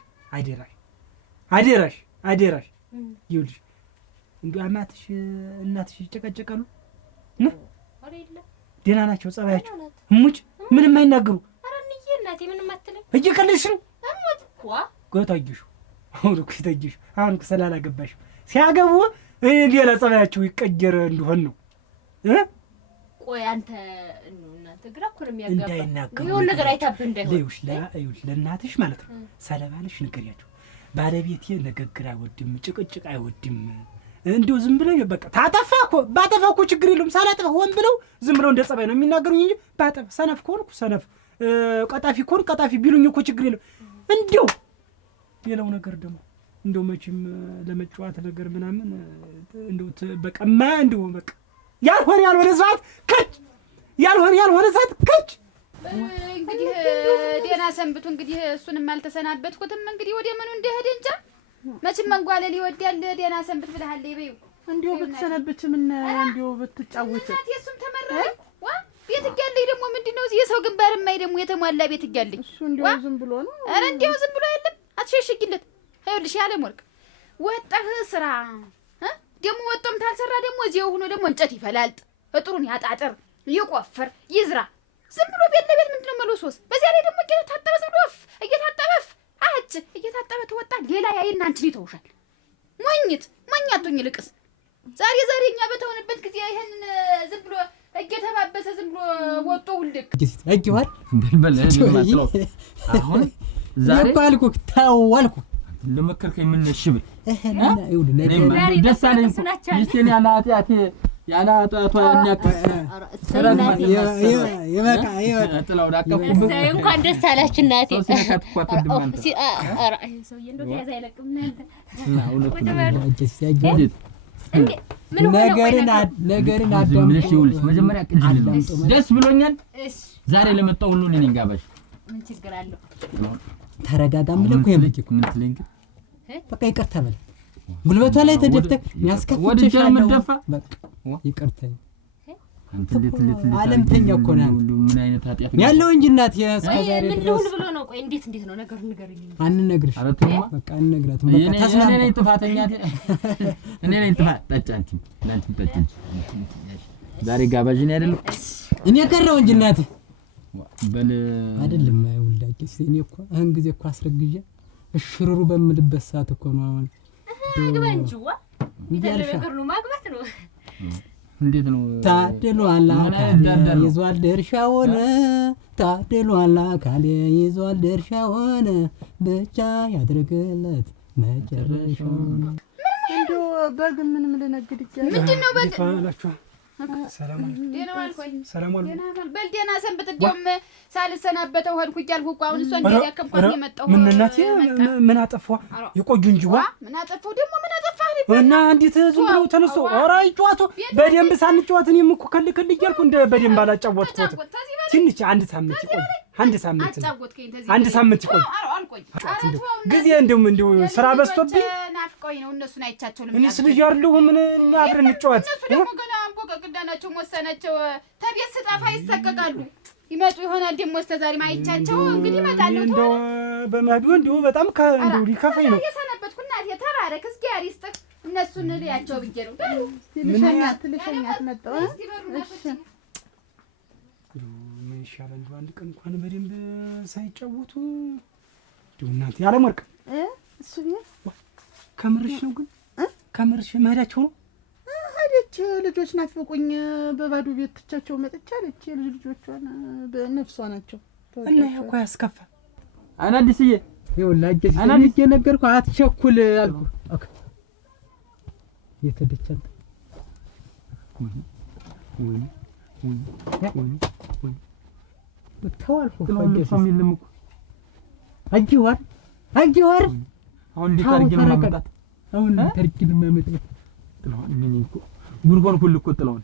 አደራሽ ይኸውልሽ እንደው አማትሽ እናትሽ ይጨቀጨቃሉ ደህና ናቸው ጸባያቸው እሙጭ ምንም አይናገሩ። ኧረ እንዬ እናቴ ምንም አትልም። እየቀለድሽ ነው? አሞት ጎታየሽ አሁን እኮ ይተይሽ አሁን እኮ ስላላገባሽ ሲያገቡ ሌላ ጸባያቸው ይቀየር እንደሆን ነው። ቆይ አንተ እናንተ ግራ እኮ ነው የሚያጋባ። እንዳይናገሩ የሆነ ነገር አይታብህ እንዳይሆን ይኸውልሽ ለእናትሽ ማለት ነው ሰለባልሽ ንገሪያቸው። ባለቤቴ ንግግር አይወድም፣ ጭቅጭቅ አይወድም። እንዲሁ ዝም ብለው በቃ ባጠፋ እኮ ችግር የለውም። ሳላጠፋ ሆን ብለው ዝም ብለው እንደ ጸባይ ነው የሚናገሩኝ እንጂ ባጠፋ ሰነፍ ከሆንኩ ሰነፍ፣ ቀጣፊ ከሆንኩ ቀጣፊ ቢሉኝ እኮ ችግር የለውም። እንዲሁ ሌላው ነገር ደግሞ እንደው መቼም ለመጫወት ነገር ምናምን እንደው በቃማ እንደው በቃ ያልሆነ ሰዓት ከች ያልሆነ ሰዓት ከች። እንግዲህ ደህና ሰንብቱ። እንግዲህ እሱንም አልተሰናበትኩትም። እንግዲህ ወደ ምኑ እንደሄደ እንጃ። መቼም መንጓለል ይወዳል። ደህና ሰንብት ብለሃል። ይበይው እንዲሁ ብትሰነብች ምን እንዲሁ ብትጫወች እናት የሱም ተመረረ ዋ ቤት እያለኝ ደግሞ ምንድነው የሰው ግንባር ማይ ደግሞ የተሟላ ቤት እያለኝ እሱ እንዲሁ ዝም ብሎ ነው። ኧረ እንዲሁ ዝም ብሎ አይደለም። አትሸሽጊለት። ይኸውልሽ ያለም ወርቅ ወጣህ ስራ ደግሞ ወጣም ታልሰራ ደግሞ እዚያው ሆኖ ደግሞ እንጨት ይፈላልጥ፣ እጥሩን ያጣጥር፣ ይቆፍር፣ ይዝራ። ዝም ብሎ ቤት ለቤት ምንድነው መልሶስ? በዚያ ላይ ደግሞ እየታጠበ ዝብሎፍ እየታጠበፍ አጭ እየታጠበ ተወጣ ሌላ ያይና አንቺን ይተውሻል። ሞኛቱኝ ልቅስ ዛሬ እኛ በተሆነበት ጊዜ ይሄን ዝም ብሎ እየተባበሰ ዝም ብሎ ወጦ ውልቅ አይቂዋል በል አሁን ዛሬ ባልኩ ታዋልኩ ለመከርከኝ ምን ሽብል ደስ አለኝ ሚስቴን ያለ ኃጢአቴ ያለ ኃጢአቷ ያኛክስ ይበቃ ጥላው ዳቀፉ እንኳን ደስ አላችሁ እናቴ። ሰውዬ እንደው ተያዘ አይለቅም እናንተ ነገርን አዳምጡ። መጀመሪያ ቅጅልኝ ደስ ብሎኛል። ዛሬ ለመጣው ሁሉ እኔ ነኝ ጋባዥ። ምን ችግር አለው? ተረጋጋም ብለህ እኮ የምትልክ ምን ትለኝ? በቃ ይቅርታ በል። ጉልበቷ ላይ ተደፍተህ የሚያስከፍልሽ ምደፋ በቃ ይቅርታ። አንተ እንዴት ዓለምተኛ እኮ ነህ። ምን አይነት ኃጢአት ያለው እንጂ እናት ያስከዛሬ ምን ልሁን ብሎ ነው? ቆይ እንዴት ነው ነገሩ? ንገርልኝ። አንነግርሽ በቃ አንነግራትም። በቃ ተስማማ። እኔ ነኝ ጥፋተኛ። እኔ ነኝ ጥፋት። ጠጪ አንቺም ጠጪ። ዛሬ ጋባዥ ነኝ አይደለም? እኔ ቀረው እንጂ እናቴ በል አይደለም። አይውላቂስ እኔ እኮ አሁን ጊዜ እኮ አስረግዤ እሽሩሩ በምልበት ሰዓት እኮ ነው አሁን ግባንጂዋ ነገር ነው ማግባት ነው። እንዴት ነው ታደሏላ ይዟል ድርሻውን ታደሏላ ካለ ይዟል ድርሻውን ብቻ ያድርግለት መጨረሻውን። እንደው በግ ምንም ልነግድ ይችላል። ምንድነው በግ አላችሁ? ሰላም አለ። በል ደህና ሰንብት። እንደውም ሳልሰናበተው ሄድኩ እያልኩ እኮ አሁን እሷን እያከምኳት የመጣሁ ምን እናቴ ምን አጠፋሁ? የቆዩ እንጂ ዋ ምን አጠፋሁ ደግሞ ምን አጠፋህ? እና እንዴት ዝም ብለው ተነስቶ ኧረ ይጫወቱ በደንብ ሳንጫወት እኔም እኮ ከልክል እያልኩ እንደ በደንብ አላጫወትኩት። ትንሽ አንድ ሳምንት ይቆይ። አንድ ሳምንት ይቆይ። ጊዜ እንደው ስራ በዝቶብኝ ናፍቆኝ ነው። እነሱን አይቻቸው እኔስ ልጅ አይደለሁ ምን አብረን እንጫወት። እነሱ ደግሞ ገና አንቦቀቅዳናቸው ወሰናቸው ተቤት ስጠፋ ይሰቀቃሉ። ይመጡ ይሆናል ደግሞ እስከ ዛሬ ማይቻቸው እንግዲህ ይመጣሉ። እንደው በመሄዱ እንደው በጣም እንደው ሊከፋኝ ነው። የሰነበትኩ እናቴ ተባረክ እግዚአብሔር ይስጥህ። እነሱን ልያቸው ብዬ ነው። ልሸኛት መጣሁ። እሺ ምን ይሻላል? እንደው አንድ ቀን እንኳን በደንብ ሳይጫወቱ እንደው እናንተ ያለም ወርቅ እሱ ቤት ከምርሽ ነው ግን ከምርሽ መሄዳቸው ነው? ሄደች ልጆች ናፍቁኝ በባዶ ቤት ትቻቸው መጥቻ አለች። ልጆቿን በነፍሷ ናቸው እና ያው እኮ ያስከፋ አናዲስዬ ይኸውልህ አናዲስ የነገርኩህ አትቸኩል አልኩህ። ኦኬ የተደቻንተ ተዋልኩ ፋሚሊም እኮ አጂዋር አሁን ዲታርጊ ነው ማመጣት አሁን ዲታርጊ ነው ማመጣት ጥላውን ምን እኮ ጉርጓን ሁሉ እኮ ጥላውን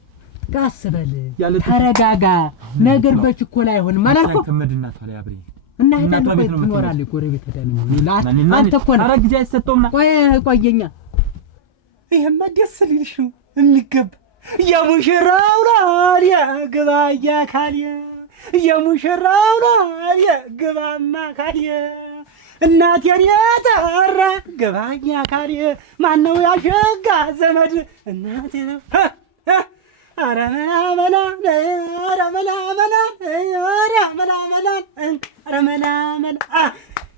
ቃስ በል ተረጋጋ። ነገር በችኮላ አይሆንም አላልኩህ? ከመድናቷ ላይ አብሬ እና እናንተ ቤት ነው ትኖራለህ። ጎረቤት ተዳን ነው አንተ እኮ ነው። ኧረ ጊዜ አይሰጠውም። ቆየኛ ይሄማ ደስ ሊልሽ ነው የሚገባ የሙሽራው ላልያ ግባያ ካልየ የሙሽራው ላልያ ግባማ ካልየ እናቴን የጠራ ግባኛ ካልየ ማነው ያሸጋ ዘመድ እናቴ ነው። ኧረ መላ ኧረ መላ ኧረ መላ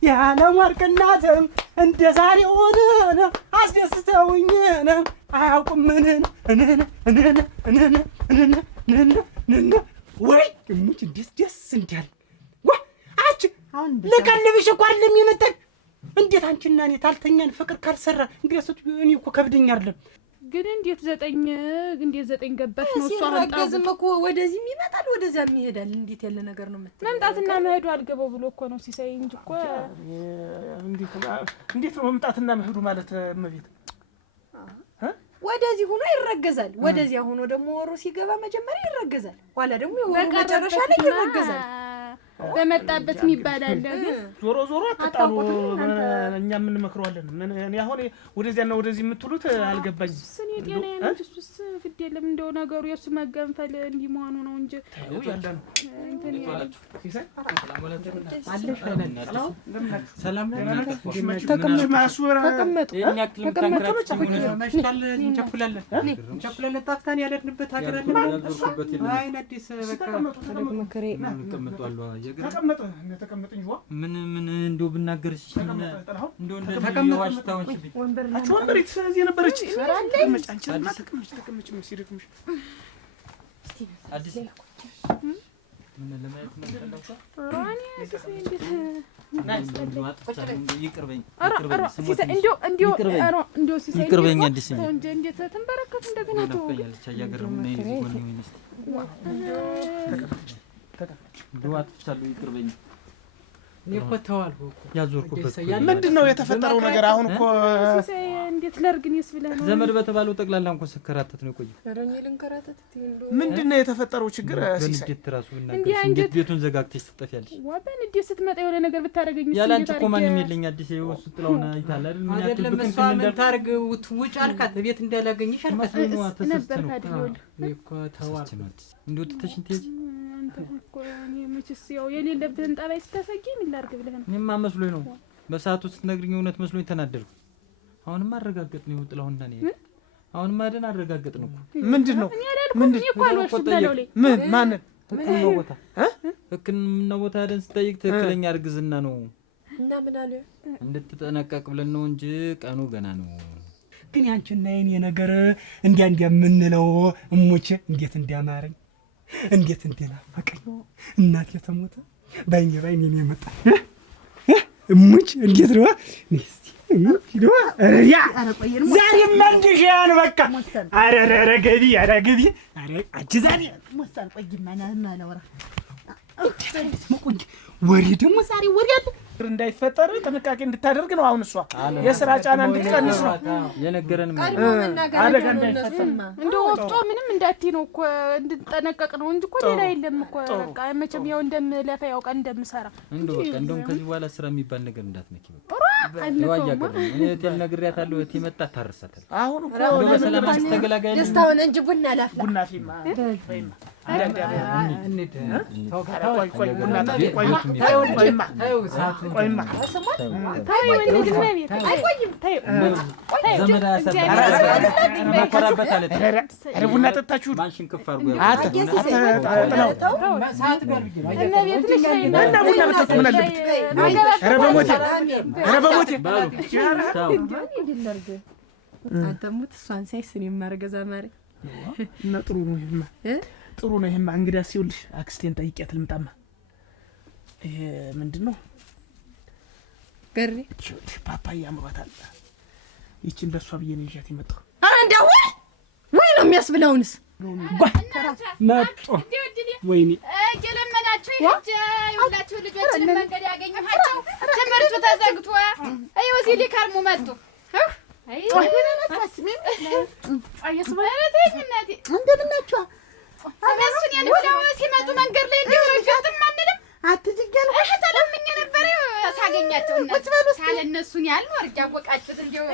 የዓለም ወርቅ እናትም እንደ ዛሬውን አስደስተውኝ አያውቁም። ወይ ሙች ደስ እንዳለ ዋ አች ለቀልብሽ እኮ አይደለም የመጣኝ እንዴት አንቺና እኔ ታልተኛን ፍቅር ካልሰራ እንግዲህ እኔ እኮ ከብደኛ አይደለም። ግን እንዴት ዘጠኝ ገባሽ ነው? እሷ ረገዝም እኮ ወደዚህም ይመጣል ወደዚያም ይሄዳል። እንዴት ያለ ነገር ነው የምትለው? መምጣትና መሄዱ አልገባው ብሎ እኮ ነው ሲሳይ እንጂ እኮ እንዴት ነው መምጣትና መሄዱ ማለት እመቤት? ወደዚህ ሆኖ ይረገዛል። ወደዚያ ሆኖ ደግሞ ወሩ ሲገባ መጀመሪያ ይረገዛል። ኋላ ደግሞ የወሩ መጨረሻ ላይ ይረገዛል። በመጣበት የሚባል አለ። ግን ዞሮ አትጣሉ። እኛ ምን መክረዋለን? እኔ አሁን ወደዚያና ወደዚህ የምትሉት አልገባኝም። ስኔ ጤና ያንቺስ ግድ የለም እንደው ነገሩ የሱ መገንፈል እንዲህ መሆኑ ነው እንጂ ያለ ነው። ሰላም እንቸኩላለን። ጣፍታን ያለድንበት ሀገር አለ። አይን አዲስ በቃ ተቀመጥኝ ምን እንደው ብናገርሽ እንደው ወንበሪት ስለዚህ የነበረች አዲስ ምን ለማየት ይቅርበኝ አዲስ እንዴት ተንበረከት እንደገና ተው አጥፍቻለሁ ይቅርበኝ። እኔ እኮ ተዋልኩ እኮ ያዞርኩበት ምንድን ነው የተፈጠረው ነገር? አሁን እኮ እንዴት ላድርግኝስ ብለህ ነው? ዘመድ በተባለው ጠቅላላ እንኳን ስከራተት ነው የቆየው። ምንድን ነው የተፈጠረው ችግር? እንዴት ራሱ ብናገርሽ እንዴት ቤቱን ዘጋግተሽ ትጠፊያለሽ? ወበን እንዴት ስትመጣ የሆነ ነገር ብታደርገኝስ? ያላንቺ እኮ ማንም የለኝ። አዲስ ወሱ ጥላውና አይታል አይደል? ምን ያክል ብትንከን እንዳታርግ ውጭ አልካት። ቤት እንዳላገኝሽ አልካት ነበር ታዲያ። እኔ እኮ ተዋልኩ እንደው ትተሽኝ ትሄጂ እኮ እኔ መችስ ያው የሌለብህን ጠባይ ስታሰጊኝ ምን ላድርግ ብለህ ነው? እኔማ መስሎኝ ነው በሰዓቱ ስትነግሪኝ እውነት መስሎኝ ተናደድኩ። አሁንማ አረጋገጥን ነው ጥላውና ነው። አሁንማ ደህና አረጋገጥን እኮ። ምንድን ነው ምንድን እኮ አልወሽም በለው ላይ ምን ማንን ሕክምና ቦታ ሄደን ስጠይቅ ትክክለኛ እርግዝና ነው እና ምን አለ እንድትጠነቀቅ ብለን ነው እንጂ ቀኑ ገና ነው። ግን ያንቺና የኔ ነገር እንዲያ የምንለው እሞቼ እንዴት እንዲያማረኝ እንዴት እንደናፈቀኝ እናቴ ተሞተ ባይኔ እኔ መጣ እሙች እንዴት ነው እስቲ ነው ያ ዛሬ መንድሻን በቃ አረ ገቢ አረ አጅ ዛሬ ሞሳል ቆይማ ማለወራ ወሬ ደግሞ ዛሬ ወሬ አለ እንዳይፈጠር ጥንቃቄ እንድታደርግ ነው። አሁን እሷ የሥራ ጫና እንድትቀንስ ነው የነገረን። አደጋ እንዳይፈጠር እንደው ወፍጮ ምንም እንዳትዪ ነው እኮ እንድጠነቀቅ ነው እንጂ እኮ ሌላ የለም እኮ። በቃ መቼም ያው እንደምለፋ ያውቃል እንደምሰራ እንደው በቃ እንደውም ከዚህ በኋላ ስራ የሚባል ነገር እንዳትነኪ በቃ ያዋያቀር ነው። እኔ እቴል ነግሬያታለሁ። እቴ መጣ ታርሳታል። አሁን እኮ በሰላም ተገላጋይ ደስታውን እንጂ ቡና ላፍላ ቡና ፊማ ወይማ እንዴ ቆይ ቡና ቆይማ ቆይማ ቡና ጠጣችሁ ማንሽን ከፍ አድርጎ እና ቡና ብትጠጡ ምን አለበት? ኧረ በሞቴ አንተ ሙት እሷን ሳይስ እኔም ማርገዛ ማረ እና ጥሩ ነው ይሄማ። እንግዲህ ሲውልሽ አክስቴን ጠይቂያት ልምጣማ። ይሄ ምንድን ነው ገሪ ፓፓያ አምሯታል። ይቺን ለሷ ብዬ ነው ይዣት የመጣሁ። እንደው ወይ ነው የሚያስብለውንስ መጡ ወይኔ እየለመናችሁ ይኸውላችሁ ልጆችን መንገድ ያገኘኋቸው ትምህርቱ ተዘግቶ አይው እዚህ ሊከርሙ መጡ። እንደምናችሁ እነሱን የልብለው ሲመጡ መንገድ ላይ እንዲወረጃትም አንልም አትጅገል ተለምኜ ነበር ሳገኛቸው እና ካለ እነሱን ያልኖር ያወቃችሁት እንደው